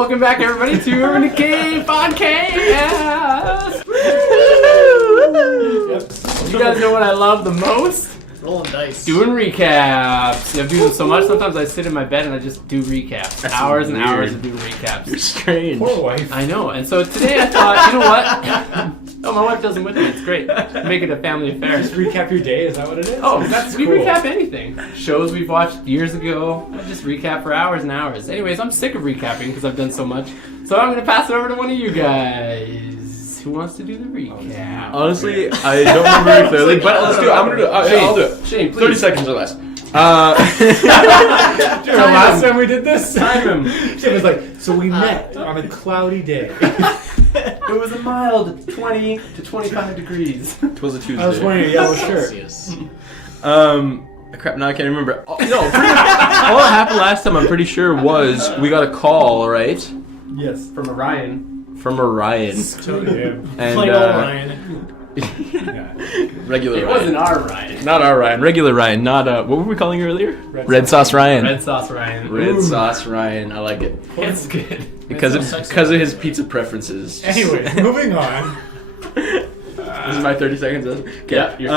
Welcome back, everybody, to the Cave Podcast. You guys know what I love the most? Rolling dice. Doing recaps. I do this so much. Sometimes I sit in my bed and I just do recaps. That's hours and weird. hours of doing recaps. You're strange. Poor wife. I know. And so today I thought, you know what? Oh, my wife doesn't with me. It's great. Make it a family affair. Just recap your day. Is that what it is? Oh, that's we cool. recap anything. Shows we've watched years ago. I just recap for hours and hours. Anyways, I'm sick of recapping because I've done so much. So I'm going to pass it over to one of you guys. Who wants to do the recap? Honestly, I don't remember very clearly, but let's do it. I'm gonna do it. I'll do it. Shane, please. 30 seconds or less. Do you remember last time we did this? Time him. Shane was like, so we met on a cloudy day. It was a mild 20 to 25 degrees. It was a Tuesday. I was wearing a yellow shirt. Crap, now I can't remember. Oh, no, all that happened last time, I'm pretty sure, was we got a call, right? Yes. From Orion. From Orion. Totally. And, Plain old Ryan. Regular It Ryan. wasn't our Ryan. Not our Ryan. Regular Ryan. Not, what were we calling you earlier? Red Sauce Ryan. Red Sauce Ryan. Red Sauce Ryan. I like it. It's good. Because of his pizza preferences. Anyways, moving on. This is my 30 seconds. Okay. Yeah, you're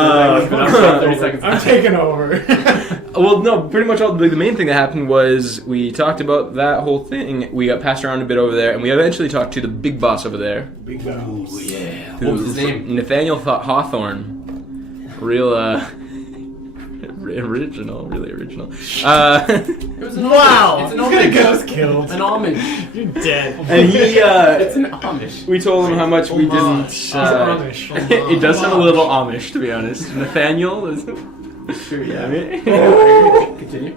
30 seconds. I'm taking over. Well, no, pretty much all the main thing that happened was we talked about that whole thing. We got passed around a bit over there, and we eventually talked to the big boss over there. Big boss. Yeah. What was his name? Nathaniel Hawthorne. Real, original, really original. It was an Wow. It's an He's gonna homage. get us killed. An homage. You're dead. And he, It's an homage. we told him how much we didn't. Homage. Amish. It does sound a little Amish, to be honest. Nathaniel is. Sure, yeah. Continue.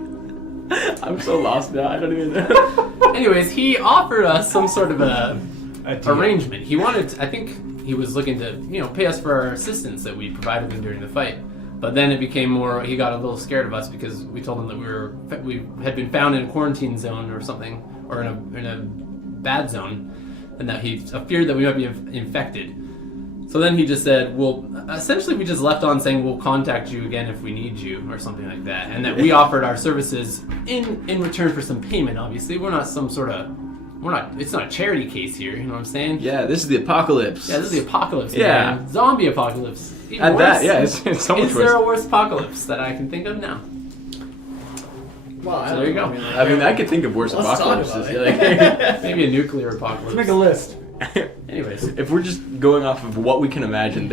I'm so lost now. I don't even know. Anyways, he offered us some sort of a deal. arrangement. He wanted to, I think he was looking to, pay us for our assistance that we provided him during the fight. But then it became more, he got a little scared of us because we told him that we had been found in a quarantine zone or something, or in a bad zone, and that he feared that we might be infected. So then he just said, essentially we just left on saying we'll contact you again if we need you, or something like that. And that we offered our services in return for some payment, obviously. It's not a charity case here, you know what I'm saying? Yeah, this is the apocalypse. Yeah, this is the apocalypse. Yeah. Man. Zombie apocalypse. Even At worse. that, yeah, it's so much Is there worse. a worse apocalypse that I can think of now? Well, So there you go. I mean, I could think of worse Let's talk apocalypses. about it. Like, Maybe a nuclear apocalypse. Let's make a list. Anyways, if we're just going off of what we can imagine,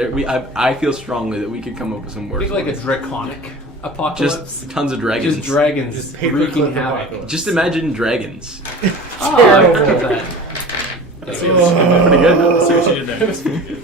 I feel strongly that we could come up with some worse. think like a ones. draconic apocalypse. Just tons of dragons. Just dragons Just wreaking paperclip havoc. apocalypse. Just imagine dragons. Oh, I heard of that. That's Pretty good. See what you did there.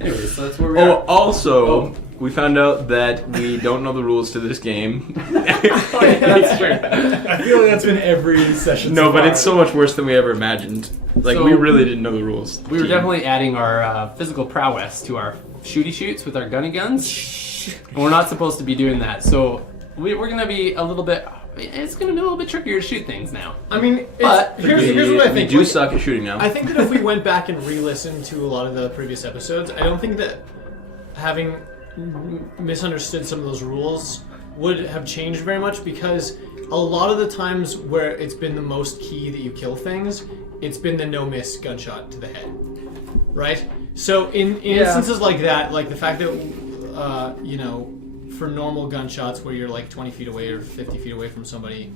Anyways, so that's where we Oh, are. also, we found out that we don't know the rules to this game. That's true. I feel like that's been every session. No, so but far. it's so much worse than we ever imagined. Like, So- we really didn't know the rules. We were definitely adding our physical prowess to our shooty shoots with our gunny guns. And we're not supposed to be doing that. So we're going to be a little bit... It's going to be a little bit trickier to shoot things now. I mean, But here's what I think. We do Like, suck at shooting now. I think that if we went back and re-listened to a lot of the previous episodes, I don't think that having misunderstood some of those rules would have changed very much, because a lot of the times where it's been the most key that you kill things, it's been the no-miss gunshot to the head, right? So in instances like that, like the fact that, for normal gunshots where you're like 20 feet away or 50 feet away from somebody,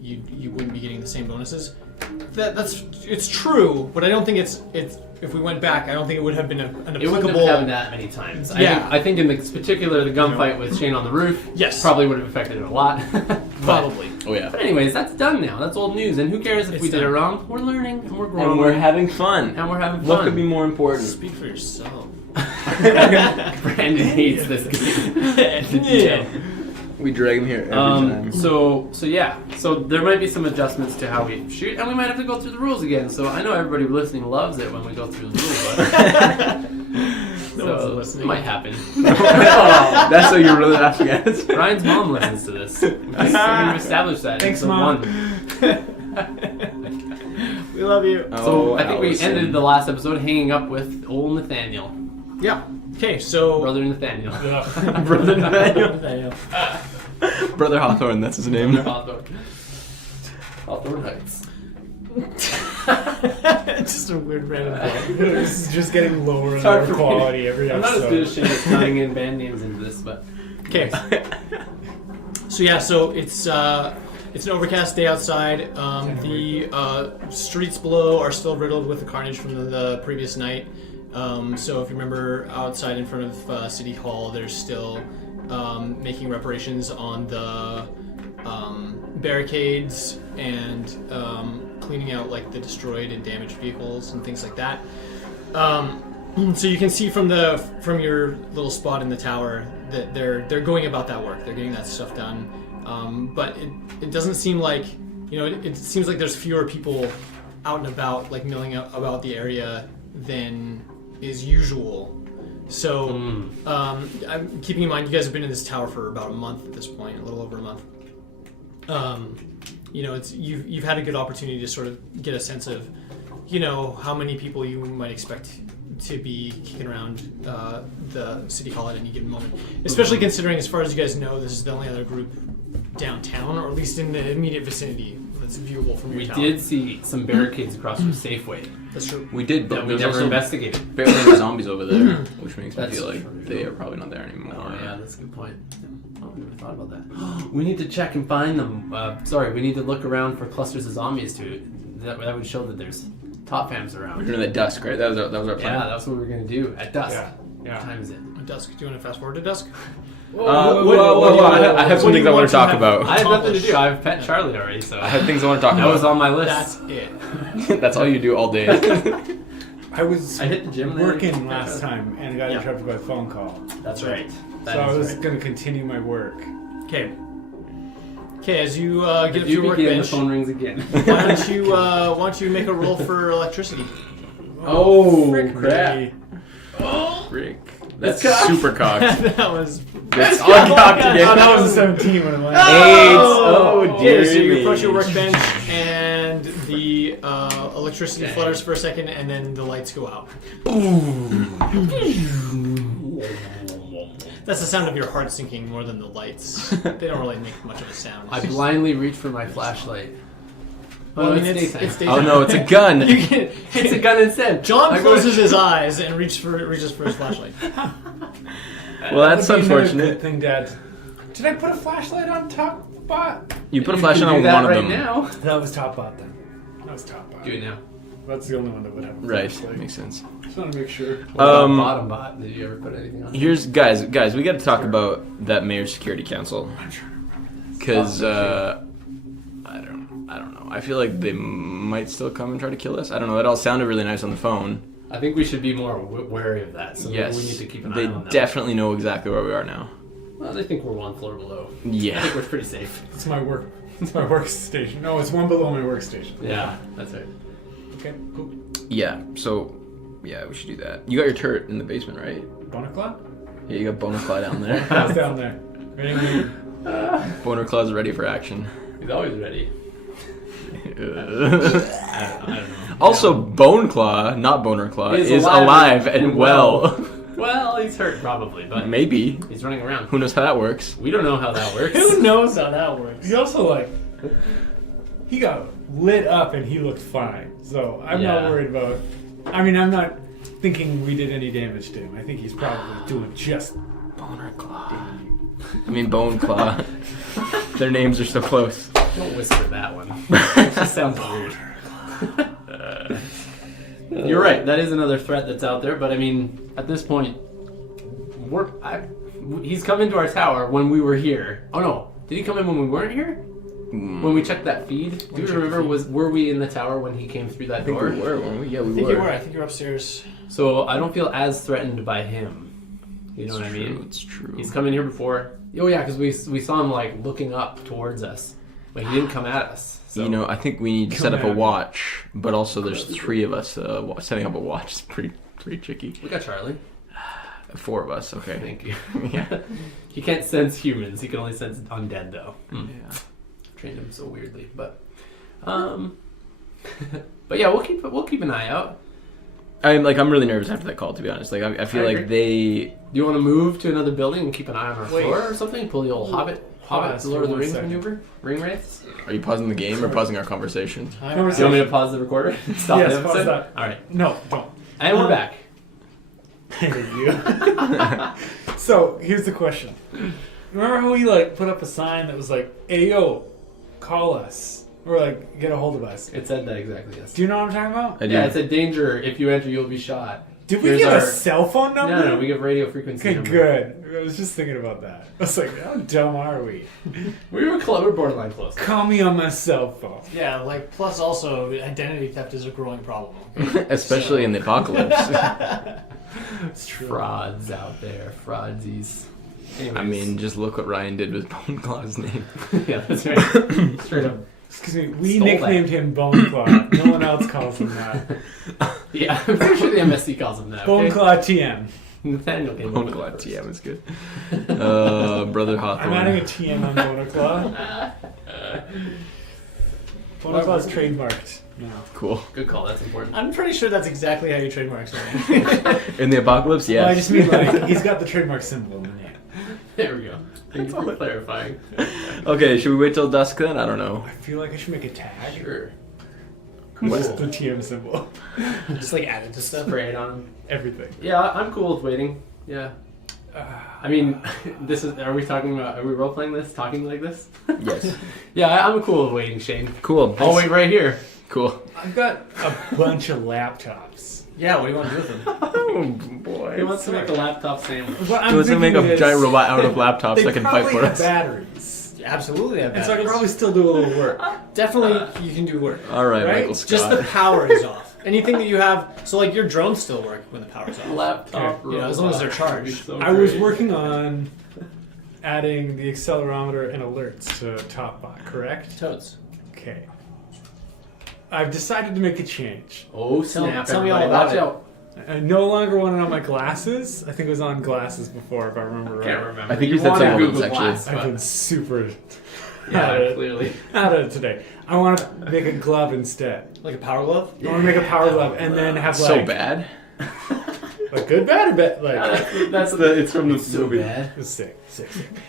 you wouldn't be getting the same bonuses. It's true, but I don't think it's if we went back, I don't think it would have been an It wouldn't applicable. have happened that many times. Yeah. I think in the particular, the gunfight with Shane on the roof Yes. probably would have affected it a lot. Probably. Oh, yeah. But anyways, that's done now. That's old news. And who cares if It's we did it done. wrong? We're learning and we're growing. And we're having fun. And we're having fun. What could be more important? Speak for yourself. Brandon hates this game. Yeah. We drag him here every time. So yeah. So there might be some adjustments to how we shoot, and we might have to go through the rules again. So I know everybody listening loves it when we go through the rules, but No one's listening. It might happen. That's what you're really laughing at. Ryan's mom listens to this. We've established that. Thanks, in Mom. one. We love you. So I think we Allison. ended the last episode hanging up with old Nathaniel, Yeah. Okay, so brother Nathaniel. Brother Nathaniel. Brother Hawthorne, that's his name. Hawthorne Heights. Just a weird random thing. This is just getting lower and hard lower for me. quality every I'm not as episode. good as Shane as tying in band names into this, but Okay. So it's an overcast day outside. The streets below are still riddled with the carnage from the previous night. So if you remember, outside in front of City Hall, there's still making reparations on the barricades and cleaning out like the destroyed and damaged vehicles and things like that. So you can see from your little spot in the tower that they're going about that work. They're getting that stuff done. But it doesn't seem like, it seems like there's fewer people out and about, like milling about the area than is usual. So I'm keeping in mind you guys have been in this tower for about a month at this point, a little over a month. You've had a good opportunity to sort of get a sense of, how many people you might expect to be kicking around the City Hall at any given moment. Especially considering, as far as you guys know, this is the only other group downtown, or at least in the immediate vicinity that's viewable from your we tower. did see some barricades across from Safeway That's true. We did, but that we there's never also investigated. barely any zombies over there, which makes me That's feel like true. they are probably not there anymore. Oh yeah, that's a good point. Oh, I never thought about that. We need to check and find them. We need to look around for clusters of zombies too. That would show that there's top fams We're around. doing it at dusk, right? That was our plan. Yeah, that's what we were gonna do at dusk. Yeah. What time is it? At dusk. Do you want to fast forward to dusk? Whoa. I have some what do things you I want want to talk to have- about. I have nothing to do. I've pet Charlie already, so I have things I want to talk that about. was on my list. That's it. That's all you do all day. I was I hit the gym and then I working didn't last catch time and got Yeah. interrupted by a phone call. That's right. So I was going to continue my work. Okay. Okay, as you get up to You your begin, the workbench, phone rings again. why don't you make a roll for electricity? Oh, frick crap. me. Rick. That's That's cocked. super cocked. That was. That's uncocked Oh, again. that was a 17 when it went. Eight. Oh, dear Okay, so you me. approach your workbench and the electricity flutters for a second, and then the lights go out. That's the sound of your heart sinking more than the lights. They don't really make much of a sound. I blindly reach for my flashlight. Well, I mean, it's it's daytime. Oh daytime. no, it's a gun. You can- It's a gun instead. John I go- closes his eyes and reaches for his flashlight. Well, that's That would be another unfortunate. Good thing, Dad. Did I put a flashlight on top bot? You put a You flashlight can do on that one of right them. now. That was top bot then. That was top bot. Do it now. That's the only one that would have a Right, flashlight. makes sense. Just want to make sure. What about Um, bottom bot? Did you ever put anything on? Here's guys, we got to talk about that mayor's security council because I don't know. I feel like they might still come and try to kill us. I don't know. That all sounded really nice on the phone. I think we should be more wary of that. So Yes, we need to keep an eye they on that. definitely know exactly where we are now. Well, they think we're one floor below. I Yeah. think we're pretty safe. It's my work. It's my workstation. No, it's one below my workstation. Yeah, that's right. Okay, cool. Yeah. So, yeah, we should do that. You got your turret in the basement, right? Boner Claw? Yeah, you got Boner Claw down there. It's down there. Ready to move? Boner Claw's ready for action. He's always ready. I don't know. Also, Bone Claw, not Boner Claw, He is alive and well. Well, he's hurt probably, but Maybe. he's running around. Who knows how that works? We don't know how that works. Who knows how that works? He also he got lit up and he looked fine. So I'm not Yeah. worried about. I mean, I'm not thinking we did any damage to him. I think he's probably doing just. Boner Claw. I mean, Bone Claw. Their names are so close. Don't whisper that one. It just sounds weird. You're right. That is another threat that's out there. But I mean, at this point, he's come into our tower when we were here. Oh no, did he come in when we weren't here? When we checked that feed? Do you remember? Were we in the tower when he came through that I think door? we were, weren't we? Yeah, we I think were. you were. I think you're upstairs. So I don't feel as threatened by him. You know what I mean? It's true. He's come in here before. Oh yeah, because we saw him like looking up towards us, but he didn't come at us. So. You know, I think we need to set up a Come at me. watch, but also there's three of us. Setting up a watch is pretty tricky. We got Charlie. Four of us, okay. Thank you. Yeah. He can't sense humans. He can only sense undead though. Yeah. Trained him so weirdly, but but yeah, we'll keep an eye out. I'm really nervous after that call, to be honest. I feel I like agree. they. Do you want to move to another building and keep an eye on our Wait. floor or something? Pull the old Hobbit. Hobbit, pause Lord of for the 1 Rings second. maneuver? Ring wraiths? Are you pausing the game or pausing our conversation? Do you want me to pause the recorder? Stop Yes, the pause episode? that. Alright. No, don't. And we're back. I hate you. So here's the question. Remember how we like put up a sign that was like, "Hey yo, call us," or like get a hold of us? It said that exactly, yes. Do you know what I'm talking about? I do. Yeah, it said danger. If you enter, you'll be shot. Did we Here's get our- a cell phone number? No, we give radio frequency. Okay, number. good. I was just thinking about that. I was like, how dumb are we? We're borderline close. Call me on my cell phone. Yeah, like plus also identity theft is a growing problem. Okay? Especially in the apocalypse. It's true. Frauds out there, fraudsies. Anyways. I mean, just look what Ryan did with Bone Claw's name. yeah, that's right. Straight up. Excuse me, we Stole nicknamed him Bone Claw. No one else calls him that. Yeah, I'm pretty sure the MSC calls him that. Bone Okay? Claw TM. Nathaniel came Bone up Claw with it TM first. is good. Brother I'm adding a Hawthorne. TM on Bone Claw. Bone Claw's trademarked now. Cool. Good call. That's important. I'm pretty sure that's exactly how you trademark something. In the apocalypse, yes. Well, I just mean like he's got the trademark symbol in the name. There we go. Thanks for clarifying. Okay, should we wait till dusk then? I don't know. I feel like I should make a tag. Sure. What's the TM symbol? Just like add it to stuff. Spray it on him. Everything. Yeah, I'm cool with waiting. Yeah. I mean, this is. Are we talking about? Are we role playing this? Talking like this? Yes. Yeah, I'm cool with waiting, Shane. Cool. I'll wait right here. Cool. I've got a bunch of laptops. Yeah, what do you want to do with them? Oh boy. He wants to make a laptop sandwich. What He wants to make thinking a is giant robot out of laptops they that can fight probably for have us. batteries. Yeah, absolutely, have And so I could batteries. probably still do a little work. Definitely, you can do work. All right, Right? Michael Scott. Just the power is off. Anything that you have, so like your drones still work when the power's off. Laptop. Okay. Yeah, as long as they're robot. charged. So I was great. working on adding the accelerometer and alerts to TopBot, correct? Toads. Okay. I've decided to make a change. Oh snap! tell me all everybody, about watch it. out. I no longer want it on my glasses. I think it was on glasses before, if I remember right. Can't remember. I think you said wanted something Google else, actually. Glass, I've but- been super Yeah, clearly. out of it today. I want to make a glove instead. Like a power glove? I want to make a power glove and then have So like bad. like good, bad, or bad. Like It's from the So bad. it was sick.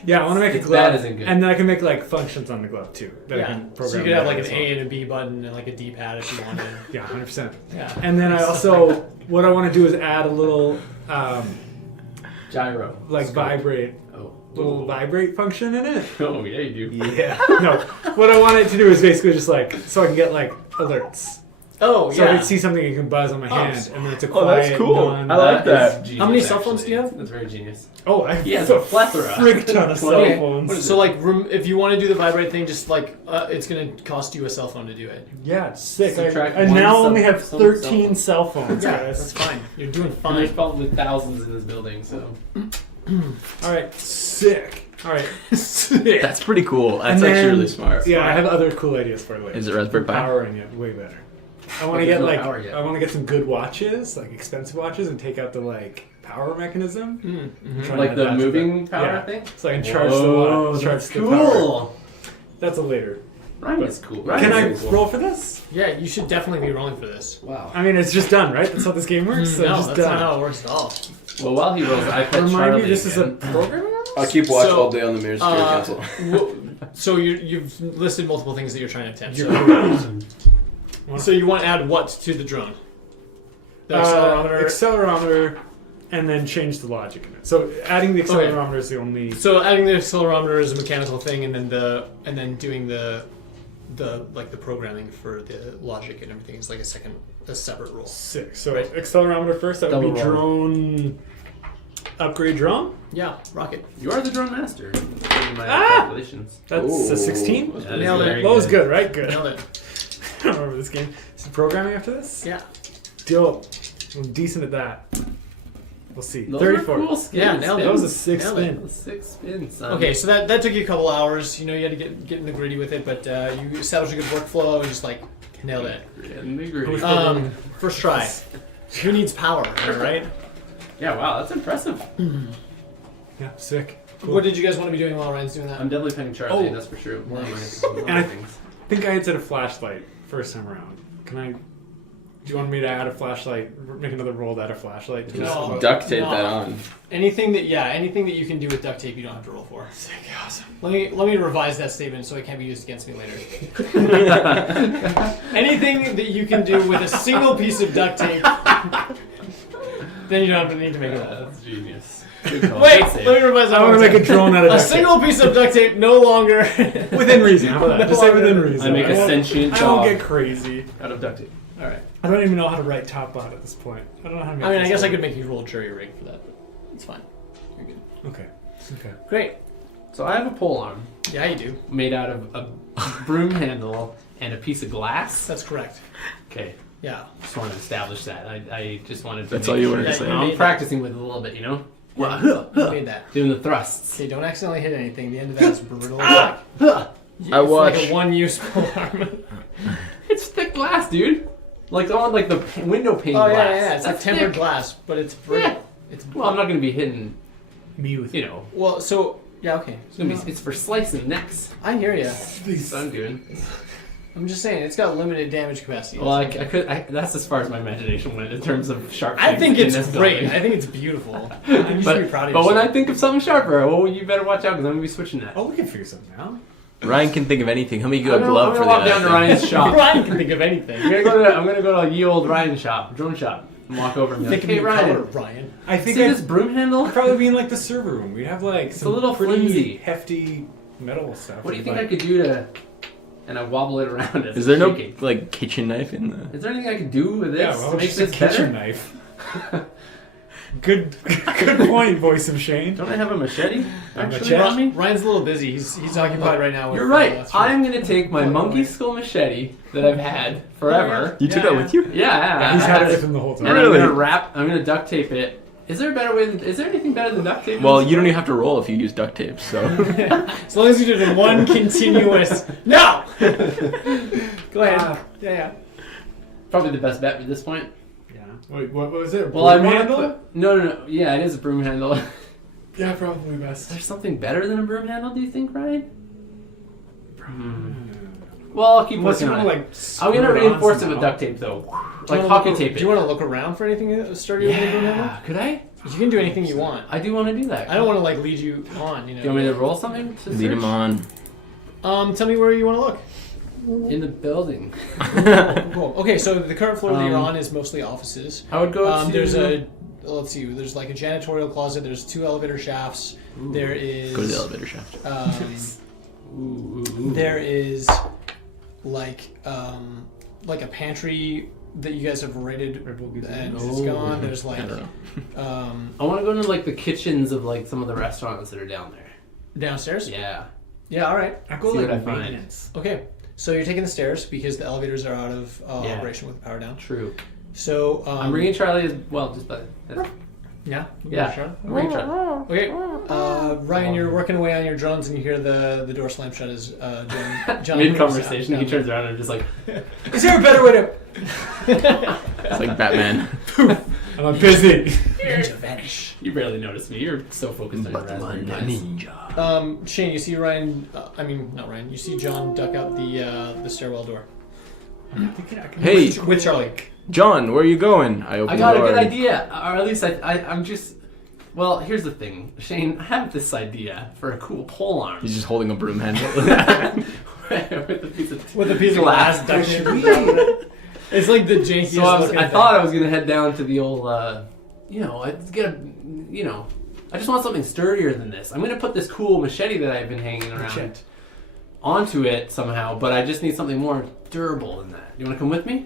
Yeah, I want to make a It's glove, bad isn't good. and then I can make like functions on the glove too. That I Yeah. can program So you could have like an as well. A and a B button and like a D-pad if you wanted. Yeah, 100%. Yeah. And then I also, what I want to do is add a little, Gyro. like Scope. vibrate, Oh. little vibrate function in it. Oh yeah, you do. Yeah. No, what I want it to do is basically just like, so I can get like alerts. Oh, So yeah. I can see something, it can buzz on my hand, and then it's a Oh, that's quiet, cool. non- I like that. is genius, How many cell phones actually. do you have? That's very genius. Oh, I He has have a plethora. frick ton of cell Okay. phones. So like, if you want to do the vibrate thing, just like it's gonna cost you a cell phone to do it. Yeah, it's sick. Subtract I one now cell- only have cell 13 cell phones, Yeah, guys. that's fine. You're doing And there's fine. probably thousands in this building, so. All right, sick. All right, sick. That's pretty cool. That's And then- actually really smart. Yeah, I have other cool ideas for it later. Is it Raspberry Pi? Powering it way better. I want But to there's get no like power yet. I want to get some good watches, like expensive watches, and take out the like power mechanism. Mm-hmm. Trying Like to the add that to moving that. power Yeah. thing? So I can charge Whoa, the watch, charge that's the power. cool. That's a later. Ryan is cool. Can Ryan I is cool. roll for this? Yeah, you should definitely be rolling for this. Wow. I mean, it's just done, right? That's how this game works. So no, just that's done. not how it works at all. Well, while he rolls, I pet Remind Charlie me, this is a again. programming. I'll keep watch So, all day on the Mirror Security Council. So you've listed multiple things that you're trying to attempt. You're So, correct. so you want to add what to the drone? The accelerometer. Accelerometer, and then change the logic in it. So adding the accelerometer is the only. So adding the accelerometer is a mechanical thing, and then doing the programming for the logic and everything is like a separate role. Sick. So Right. accelerometer first. That would Double be roll. drone. Upgrade drone. Yeah, rocket. You are the drone master. In my Ah! calculations. That's Ooh. a 16. That is Nailed it. very That was good, right? Nailed Good. it. I don't remember this game. Some programming after this. Yeah. Dope. I'm decent at that. We'll see. Those 34. Are cool skins. Yeah, nailed it. That was a 6 Nailed it. spin. That was 6 spins, son. Okay, so that took you a couple hours. You know, you had to get in the gritty with it, but you established a good workflow and just like nailed it. And the gritty. First try. Who needs power? All right. Yeah, wow, that's impressive. Yeah, sick. Cool. What did you guys want to be doing while Ryan's doing that? I'm definitely penning Charlie, Oh, that's for sure. One of nice. my And I things. think I had said a flashlight first time around. Can I Do you want me to add a flashlight? Make another roll to add a flashlight? To No. this? Duct tape No. that on. Anything that you can do with duct tape, you don't have to roll for. Sick, awesome. Let me revise that statement so it can't be used against me later. Anything that you can do with a single piece of duct tape, then you don't need to make a roll. That's genius. Good call. Wait, Good save. let me revise that. I want to one make a more time. drone out of A duct tape. single piece of duct tape no longer. Within reason. How about that? Just say within reason. I make a won't- sentient I won't dog get crazy. out of duct tape. All right. I don't even know how to write top bot at this point. I don't know how to make I mean, I this guess I work. could make you roll jury rig for that, but it's fine. You're good. Okay. Okay. Great. So I have a pole arm Yeah, you do. made out of a broom handle and a piece of glass. That's correct. Okay, Yeah. just wanted to establish that. I just wanted to. That's make all you sure wanted to that say. I'm Made practicing with it a little bit, you know. You made that. Doing the thrusts. Okay, don't accidentally hit anything. The end of that is brutal. attack. It's I watch- like a one-use pole arm. It's thick glass, dude. Like on like the window pane Oh glass. yeah. It's like That's tempered thick. glass, but it's brittle. Yeah. It's Well, I'm not gonna be hitting. Me with You know, well. So yeah, okay. it's gonna be. It's for slicing necks. I hear you. That's what I'm doing. I'm just saying it's got limited damage capacity. Well, I could. That's as far as my imagination went in terms of sharp. I things think in it's this great. building. I think it's beautiful. You should be proud of But when yourself. I think of something sharper, well, you better watch out because I'm gonna be switching that. Oh, we can figure something out. Ryan can think of anything. He'll make you I'm a gonna, glove I'm for gonna the walk down to thing. Ryan's shop. Ryan can think of anything. I'm gonna go to ye old Ryan shop, drone shop, and walk over and be like, Think of "Hey your color, Ryan, Ryan. I think see I'd this broom handle? probably be in like the server room. We'd have like It's some a little pretty flimsy. hefty metal stuff. What do you think I could do to?" And I wobble it around. As Is there no shaking. like kitchen knife in the? Is there anything I could do with this Yeah, well, to make just a this kitchen better? knife. Good point, voice of Shane. Don't I have a machete? Actually, machete? on me? Ryan's a little busy. He's occupied right now. With, You're right. that's right. I'm gonna take my monkey skull machete that I've had forever. You took Yeah, that with you? Yeah, He's I had it with him the whole And time. Really? I'm gonna duct tape it. Is there a better way? Is there anything better than duct tape? Well, you don't even have to roll if you use duct tape. So As long as you did it in one continuous. No. Go ahead. Yeah. Probably the best bet at this point. Yeah. Wait, what was it? Well, I Broom want to handle? put. No. Yeah, it is a broom handle. Is Yeah, probably best. there something better than a broom handle? Do you think, Ryan? Well, I'll keep Unless you working want on to it. like. I'm gonna screw it on reinforce it with somehow. duct tape, though. Do Like you wanna hockey look- tape Do it. you want to look around for anything sturdier than a broom handle? Yeah. Could I? You can do anything you want. I do want to do that. I don't want to like lead you on. You know. Do you want me to roll something? To lead him search? on. Tell me where you want to look. In the building. Cool. Okay, so the current floor that you're on is mostly offices. I would go to. There's a let's see. There's like a janitorial closet. There's 2 elevator shafts. There is. Go to the elevator shaft. There is like a pantry that you guys have raided and it's gone. There's like I don't know. I want to go into like the kitchens of like some of the restaurants that are down there. downstairs. Yeah. Yeah. All right. I go See like what I find. maintenance. Okay. So you're taking the stairs because the elevators are out of Yeah. operation with the power down. True. So I'm bringing Charlie as well, just by. Yeah. Yeah. Sure. I'm bringing Charlie. Okay, Ryan, you're working away on your drones, and you hear the door slam shut as John Mid conversation, he turns around and I'm just like, Is there a better way to? It's like Batman. I'm busy. Ninja vanish. you barely notice me. You're so focused on your Raspberry Pis. Ninja. Shane, you see Ryan. Not Ryan. You see John duck out the stairwell door Hey, with Charlie. John, where are you going? I open I got the a door. good idea, or at least I'm just. Well, here's the thing, Shane. I have this idea for a cool pole arm He's just holding a broom handle. with a piece of glass duct tape. It's like the jankiest. So looking I thing. thought I was gonna head down to the old, I just want something sturdier than this. I'm gonna put this cool machete that I've been hanging around Machete. onto it somehow, but I just need something more durable than that. You wanna come with me?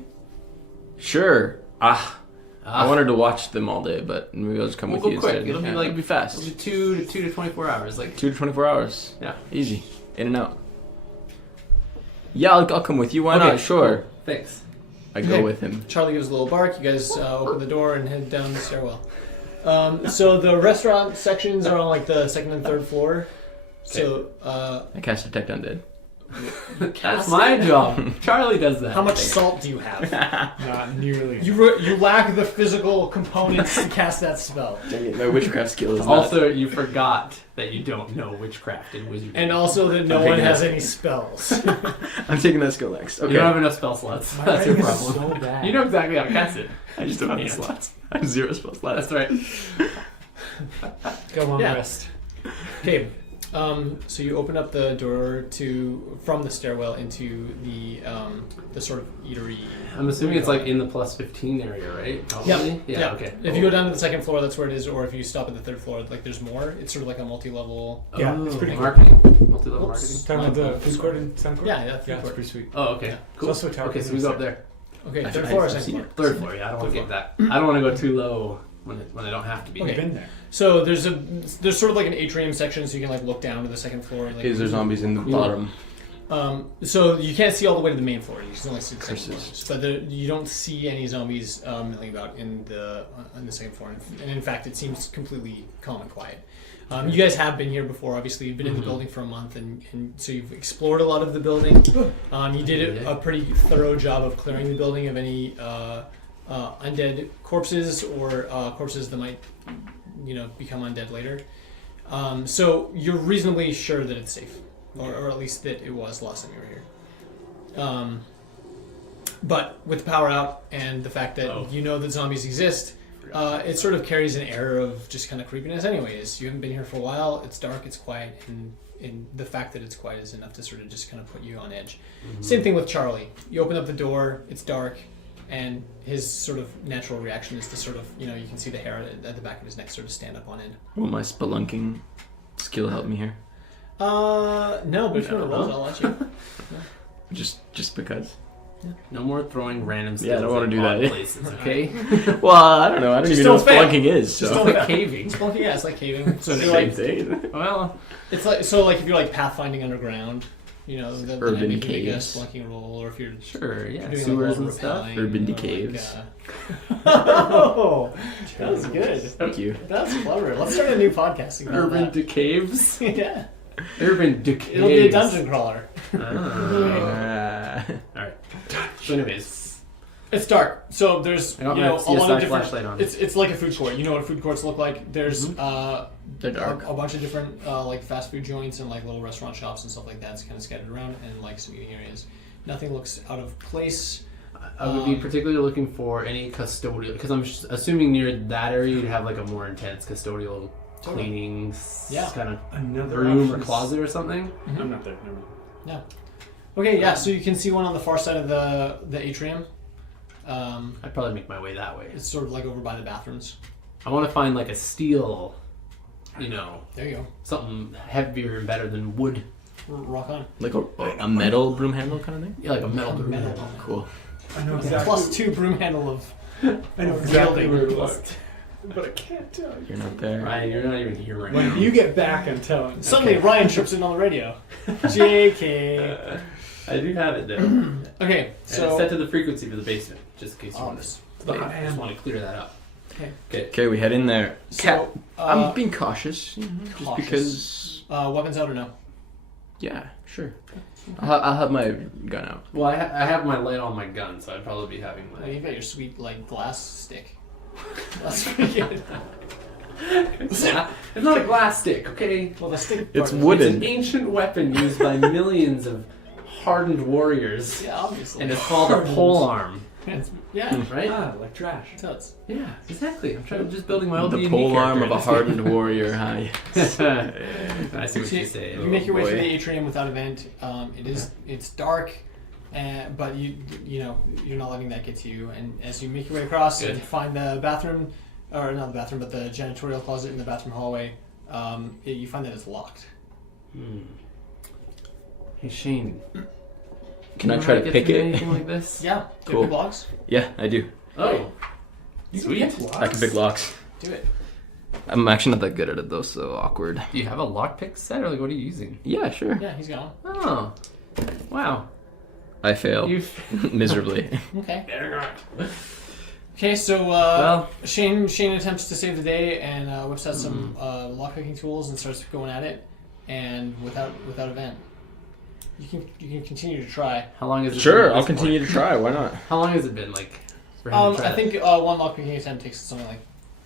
Sure. I wanted to watch them all day, but maybe I'll just come We'll with go you quick. instead. It'll be Yeah, like it'll be fast. It'll be 2 to 24 hours. Like 2 to 24 hours. yeah. Easy. In and out. Yeah, I'll come with you. Why Okay, not? Sure. cool. Thanks. I go Okay. with him. Charlie gives a little bark. You guys open the door and head down the stairwell. So the restaurant sections are on like the second and third floor. So I cast Detect Undead. That's cast my it? job. Charlie does that. How much salt do you have? Not nearly. You lack the physical components to cast that spell. Dang it, my witchcraft skill is Also, you forgot that you don't know witchcraft and wizardry. And also that no I'm one taking has that. any spells. I'm taking that skill next. Okay. You don't have enough spell slots. My That's your writing is problem. so bad. You know exactly how to cast it. I just don't have the Yeah. slots. I have 0 spell slots. That's right. Go on, Yeah. rest. Okay, so you open up the door from the stairwell into the sort of eatery. I'm assuming it's like in the plus 15 area, right? Probably? Yeah. Okay. If you go down to the second floor, that's where it is, or if you stop at the third floor, like there's more. It's sort of like a multi-level. Yeah, Oh, it's pretty cool. marketing. Multi-level Oops. marketing. Talking about the food court and sound court? Yeah, food Yeah, it's court. pretty sweet. Oh, okay. Cool. It's also a tower Okay, so we go up there. Okay, I- third I- floor or I've second seen floor? it. Third floor. Yeah, I don't want to get that. I don't want to go too low when I don't have to be. Okay. I've been there. So there's sort of like an atrium section, so you can like look down to the second floor. Like, Is there zombies in the bottom? So you can't see all the way to the main floor. You can only see the second Curses. floor. But you don't see any zombies milling about in the second floor. And in fact, it seems completely calm and quiet. You guys have been here before. Obviously, you've been in the building for a month, and so you've explored a lot of the building. You did a pretty thorough job of clearing the building of any undead corpses or corpses that might, become undead later. So you're reasonably sure that it's safe, or at least that it was last time you were here. But with the power out and the fact that you know that zombies exist, it sort of carries an air of just kind of creepiness anyways. You haven't been here for a while, it's dark, it's quiet, and the fact that it's quiet is enough to sort of just kind of put you on edge. Same thing with Charlie. You open up the door, it's dark, and his sort of natural reaction is to sort of, you can see the hair at the back of his neck sort of stand up on end. Will my spelunking skill help me here? No, but if you want to roll it, I'll let you. Just because. No more throwing random skills Yeah, I don't wanna in do odd that. places, okay? Well, I don't know. I don't Just even know don't what fail. spelunking is. Just So. don't fail. Caving. Spelunking, yeah, it's like caving. So Same you're like, thing. Well, it's like if you're like pathfinding underground, then Urban you can make a caves. spelunking roll, or if you're sure, yeah. doing Sewers like and stuff. rappelling, Urban or caves. Oh, that was good. Thank you. That's clever. Let's start a new podcasting. about Urban that. to caves. Yeah, Urban to caves. it'll be a dungeon crawler. Ah. Alright. So anyways, It's dark, so there's I got a my lot of CSI different. flashlight on. It's like a food court. You know what food courts look like. There's They're dark. a bunch of different like fast food joints and like little restaurant shops and stuff like that. It's kind of scattered around, and like some eating areas. Nothing looks out of place. I would be particularly looking for any custodial, because I'm assuming near that area you'd have like a more intense custodial Totally. cleaning kind of Another room option or is- closet or something. I'm not there. Never mind. Yeah. Okay. Yeah. So you can see one on the far side of the atrium. I'd probably make my way that way. It's sort of like over by the bathrooms. I want to find like a steel, There you go. something heavier and better than wood. Rock on. Like a metal broom handle kind of thing? Yeah, like a metal broom. Metal. Cool. I know Yeah, +2 broom handle of. I know exactly Wielding. where it was. But I can't tell you. You're not there. Ryan, you're not even here right When now. you get back, I'm telling you. Suddenly, Ryan trips in on the radio. JK. I do have it though. Okay, So so. set to the frequency for the basement, just in case you Oh, want this- to. I just want to clear that up. Okay. Okay. Okay, we head in there. So, I'm being cautious, just cautious. because. Weapons out or no? Yeah, sure. I'll have my gun out. Well, I have my light on my gun, so I'd probably be having Well, my. you've got your sweet like glass stick. That's pretty good. It's not a glass stick, okay? Well, the stick. It's part is- wooden. It's an ancient weapon used by millions of hardened warriors, Yeah, obviously. and it's called a Hardened. pole arm, yeah. right? Ah, like trash. So it's Yeah, exactly. I'm trying just building my own The D&D pole arm of a character. hardened warrior. Hi. I see what So you say. You make your way boy. through the atrium without event. It's dark, but you're not letting that get to you. And as you make your way across and Good. find the bathroom, or not the bathroom, but the janitorial closet in the bathroom hallway, you find that it's locked. Hey Shane, Can I you know try how to get pick through it? Anything like this? Yeah. Do you Cool. have big logs? Yeah, I do. Oh, You sweet. can pick locks. I can pick locks. Do it. I'm actually not that good at it though, so awkward. Do you have a lockpick set, or like what are you using? Yeah, sure. Yeah, he's gone. Oh, wow. I fail You. miserably. Okay. Better not. Okay, so Well. Shane attempts to save the day and whips out some lockpicking tools and starts going at it, and without event. you can continue to try. How long is it? Sure, been at I'll this continue point? to try. Why not? How long has it been like? For him to try I that? think one lockpicking attempt takes something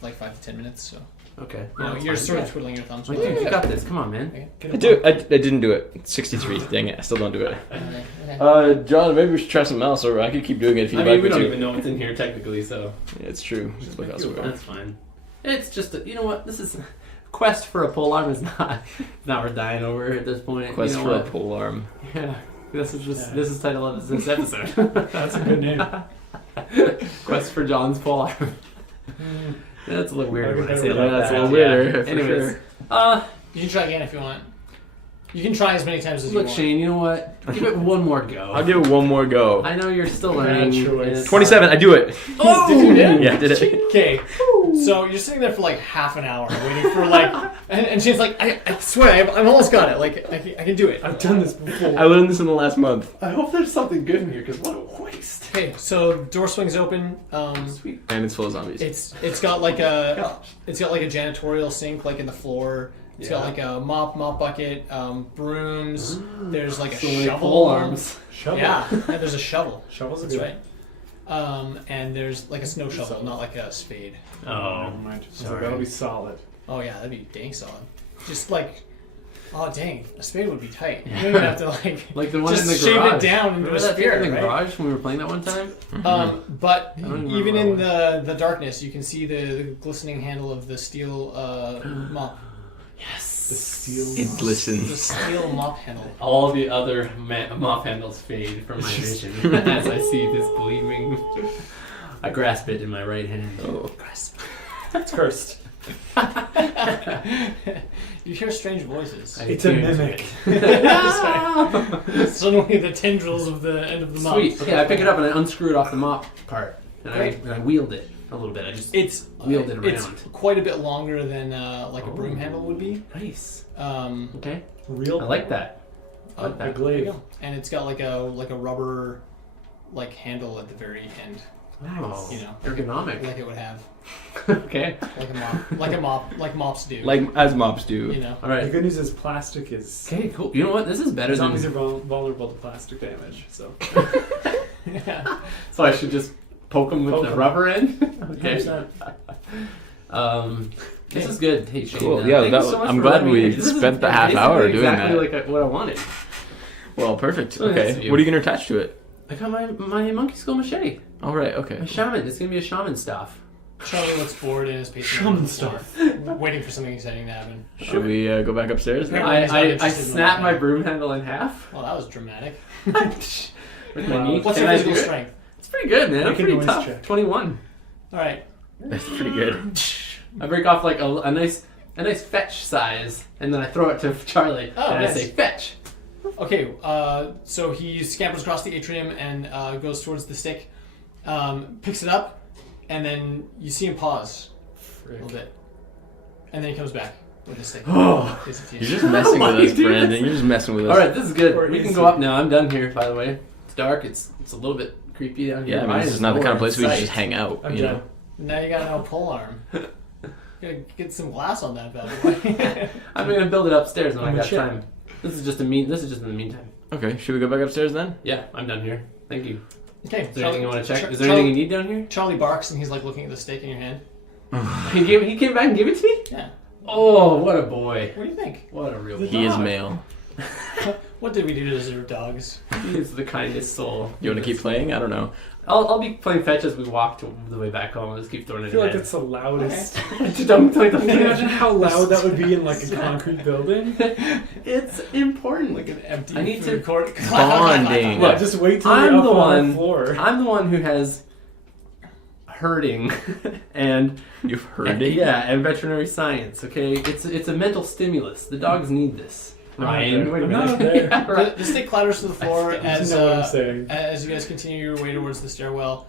like 5 to 10 minutes. So Okay. you know, That's you're fine. sort of Yeah. twiddling your thumbs. Wait, with dude, it. you got this. Come on, man. Okay. I didn't do it. 63. Dang it, I still don't do it. Okay. John, maybe we should try something else, or I could keep doing it if you'd I mean, like we me don't to. even know what's in here technically, so Yeah, it's true. Just look elsewhere. that's fine. It's just you know what? This is quest for a polearm is not worth dying over at this point. Quest you know for a what? pole arm. Yeah. This is the title of this episode. That's a good name. Quest for John's polearm. That's a little weird when I say it like That's that. a little weirder, for Anyways, sure. You can try again if you want. You can try as many times as you Look, want. Shane. You know what? Give it one more go. I'll give it one more go. I know you're still Bad learning. choice. and it's 27. I do it. Oh, did you did? Yeah, I did it. Okay, so you're sitting there for like half an hour waiting for like, and she's like, I swear, I've almost got it. Like, I can do it. I've done this before. I learned this in the last month. I hope there's something good in here, because what a waste. Okay, so door swings open. Sweet. And it's full of zombies. It's got like a janitorial sink like in the floor. It's got Yeah. like a mop bucket, brooms. There's like a So many shovel. pole arms. Shovel. Yeah, and there's a shovel. Shovels are That's good. right. And there's like a snow shovel, not like a spade. Oh. Never mind. So Sorry. that'll be solid. Oh yeah, that'd be dang solid. Just like, oh dang, a spade would be tight. You don't even have to Like the one just in the shave garage. it down into Remember a that thing spear, in the right? garage when we were playing that one time? But I don't even remember in the darkness, you can see the glistening handle of the steel mop. Yes. The steel. It The glistens. steel mop handle. All the other mop handles fade from my vision as I see this gleaming. I grasp it in my right hand. Oh. It's cursed. You hear strange voices. I It's a tuned to mimic. it. Suddenly, the tendrils of the end of the mop. Sweet. Okay, I pick it up and I unscrew it off the mop part, and Great. I wield it a little bit. I just It's wheeled it It's around. quite a bit longer than like a broom Oh. handle would be. Nice. Um, Okay, Real. I like that. I like A that. glaive. and it's got like a rubber like handle at the very end, Oh, you know. ergonomic. like it would have, Okay. like mops do. Like as mops do. you know. All The right. good news is plastic is. Okay, cool. You know what? This is better than. Zombies are vulnerable to plastic damage. So. So I should just poke them with Poke the 'em. rubber end. Okay. 100%. This is good. Hey, Shane. Cool. Yeah, thank that you so was- much I'm for glad letting me we in. This is spent the half basically hour doing exactly that. like what I wanted. Well, perfect. Oh, nice of Okay. you. What are you gonna attach to it? I got my monkey skull machete. All right. Okay. My shaman. It's gonna be a shaman staff. Charlie looks bored in his basement, Shaman on the floor, waiting for something exciting to happen. Should we go back upstairs? Yeah. now? He's not I interested in snap that. my broom handle in half Well, that was dramatic. with my knee. What's Can your I physical do it? strength? It's pretty good, man. I'm Make a pretty noise tough. check. 21. All right. That's pretty good. I break off like a nice fetch size, and then I throw it to Charlie, Oh, and nice. I say fetch. Okay, so he scampers across the atrium and goes towards the stick, picks it up, and then you see him pause a little bit, and then he comes back with the stick. Oh. Gives it to you. You're just messing Why with you us, do Brandon. this? You're just messing with us. All right, this is good. Or We is can go it- up now. I'm done here, by the way. It's dark. It's a little bit creepy down here. Yeah, I mean, Mine this is not the kind of place we sight. just hang out. I'm You know. done. Now you got no pole arm. Gotta get some glass on that bad boy. I'm gonna build it upstairs when I I'm got a chip. time. This is just in the meantime. Okay. Should we go back upstairs then? Yeah, I'm done here. Thank you. Okay. Is there anything you want to check? Char- Is there anything you need down here? Charlie barks and he's like looking at the stick in your hand. He came back and gave it to me. Yeah. Oh, what a boy! What do you think? What a real. He is dog. male. What did we do to deserve dogs? He is the kindest soul. You want to keep playing? I don't know. I'll be playing fetch as we walk to the way back home. I'll just keep throwing I it feel in like it's the loudest. Don't Can you imagine how loud that would be in like a concrete building? It's important. Like an empty I need food to- court. Bonding. Look, Just wait till I'm you're the up on one. the floor. I'm the one who has herding and You've heard it. yeah, and veterinary science. Okay, it's a mental stimulus. The dogs need this. I'm not Ryan, there. wait a I'm minute. not there. Yeah, right. The stick clatters to the floor You as know what I'm saying. as you guys continue your way towards the stairwell.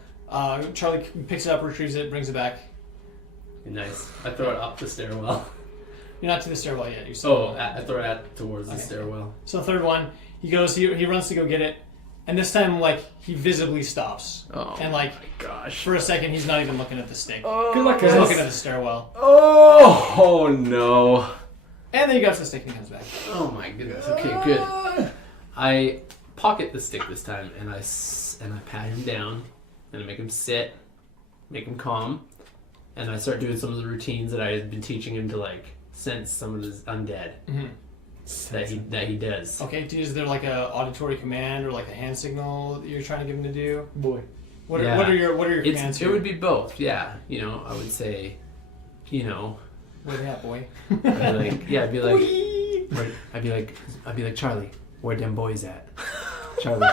Charlie picks it up, retrieves it, brings it back. Nice. I throw it up the stairwell. You're not to the stairwell yet. You're still. Oh, I throw it towards the Okay. stairwell. So the third one, he goes. He runs to go get it, and this time like he visibly stops, Oh. and like Gosh. for a second he's not even looking at the stick. Good luck, He's guys. looking at the stairwell, Oh no. and then he goes to the stick and he comes back. Oh my goodness. Okay, good. I pocket the stick this time, and I pat him down, and I make him sit, make him calm, and I start doing some of the routines that I had been teaching him to like sense some of his undead that he does. Okay, is there like a auditory command or like a hand signal that you're trying to get him to do? Boy. What are your commands? It would be both. Yeah, you know, I would say, you know, Where they at, boy? I'd be like, Charlie, where them boys at? Charlie.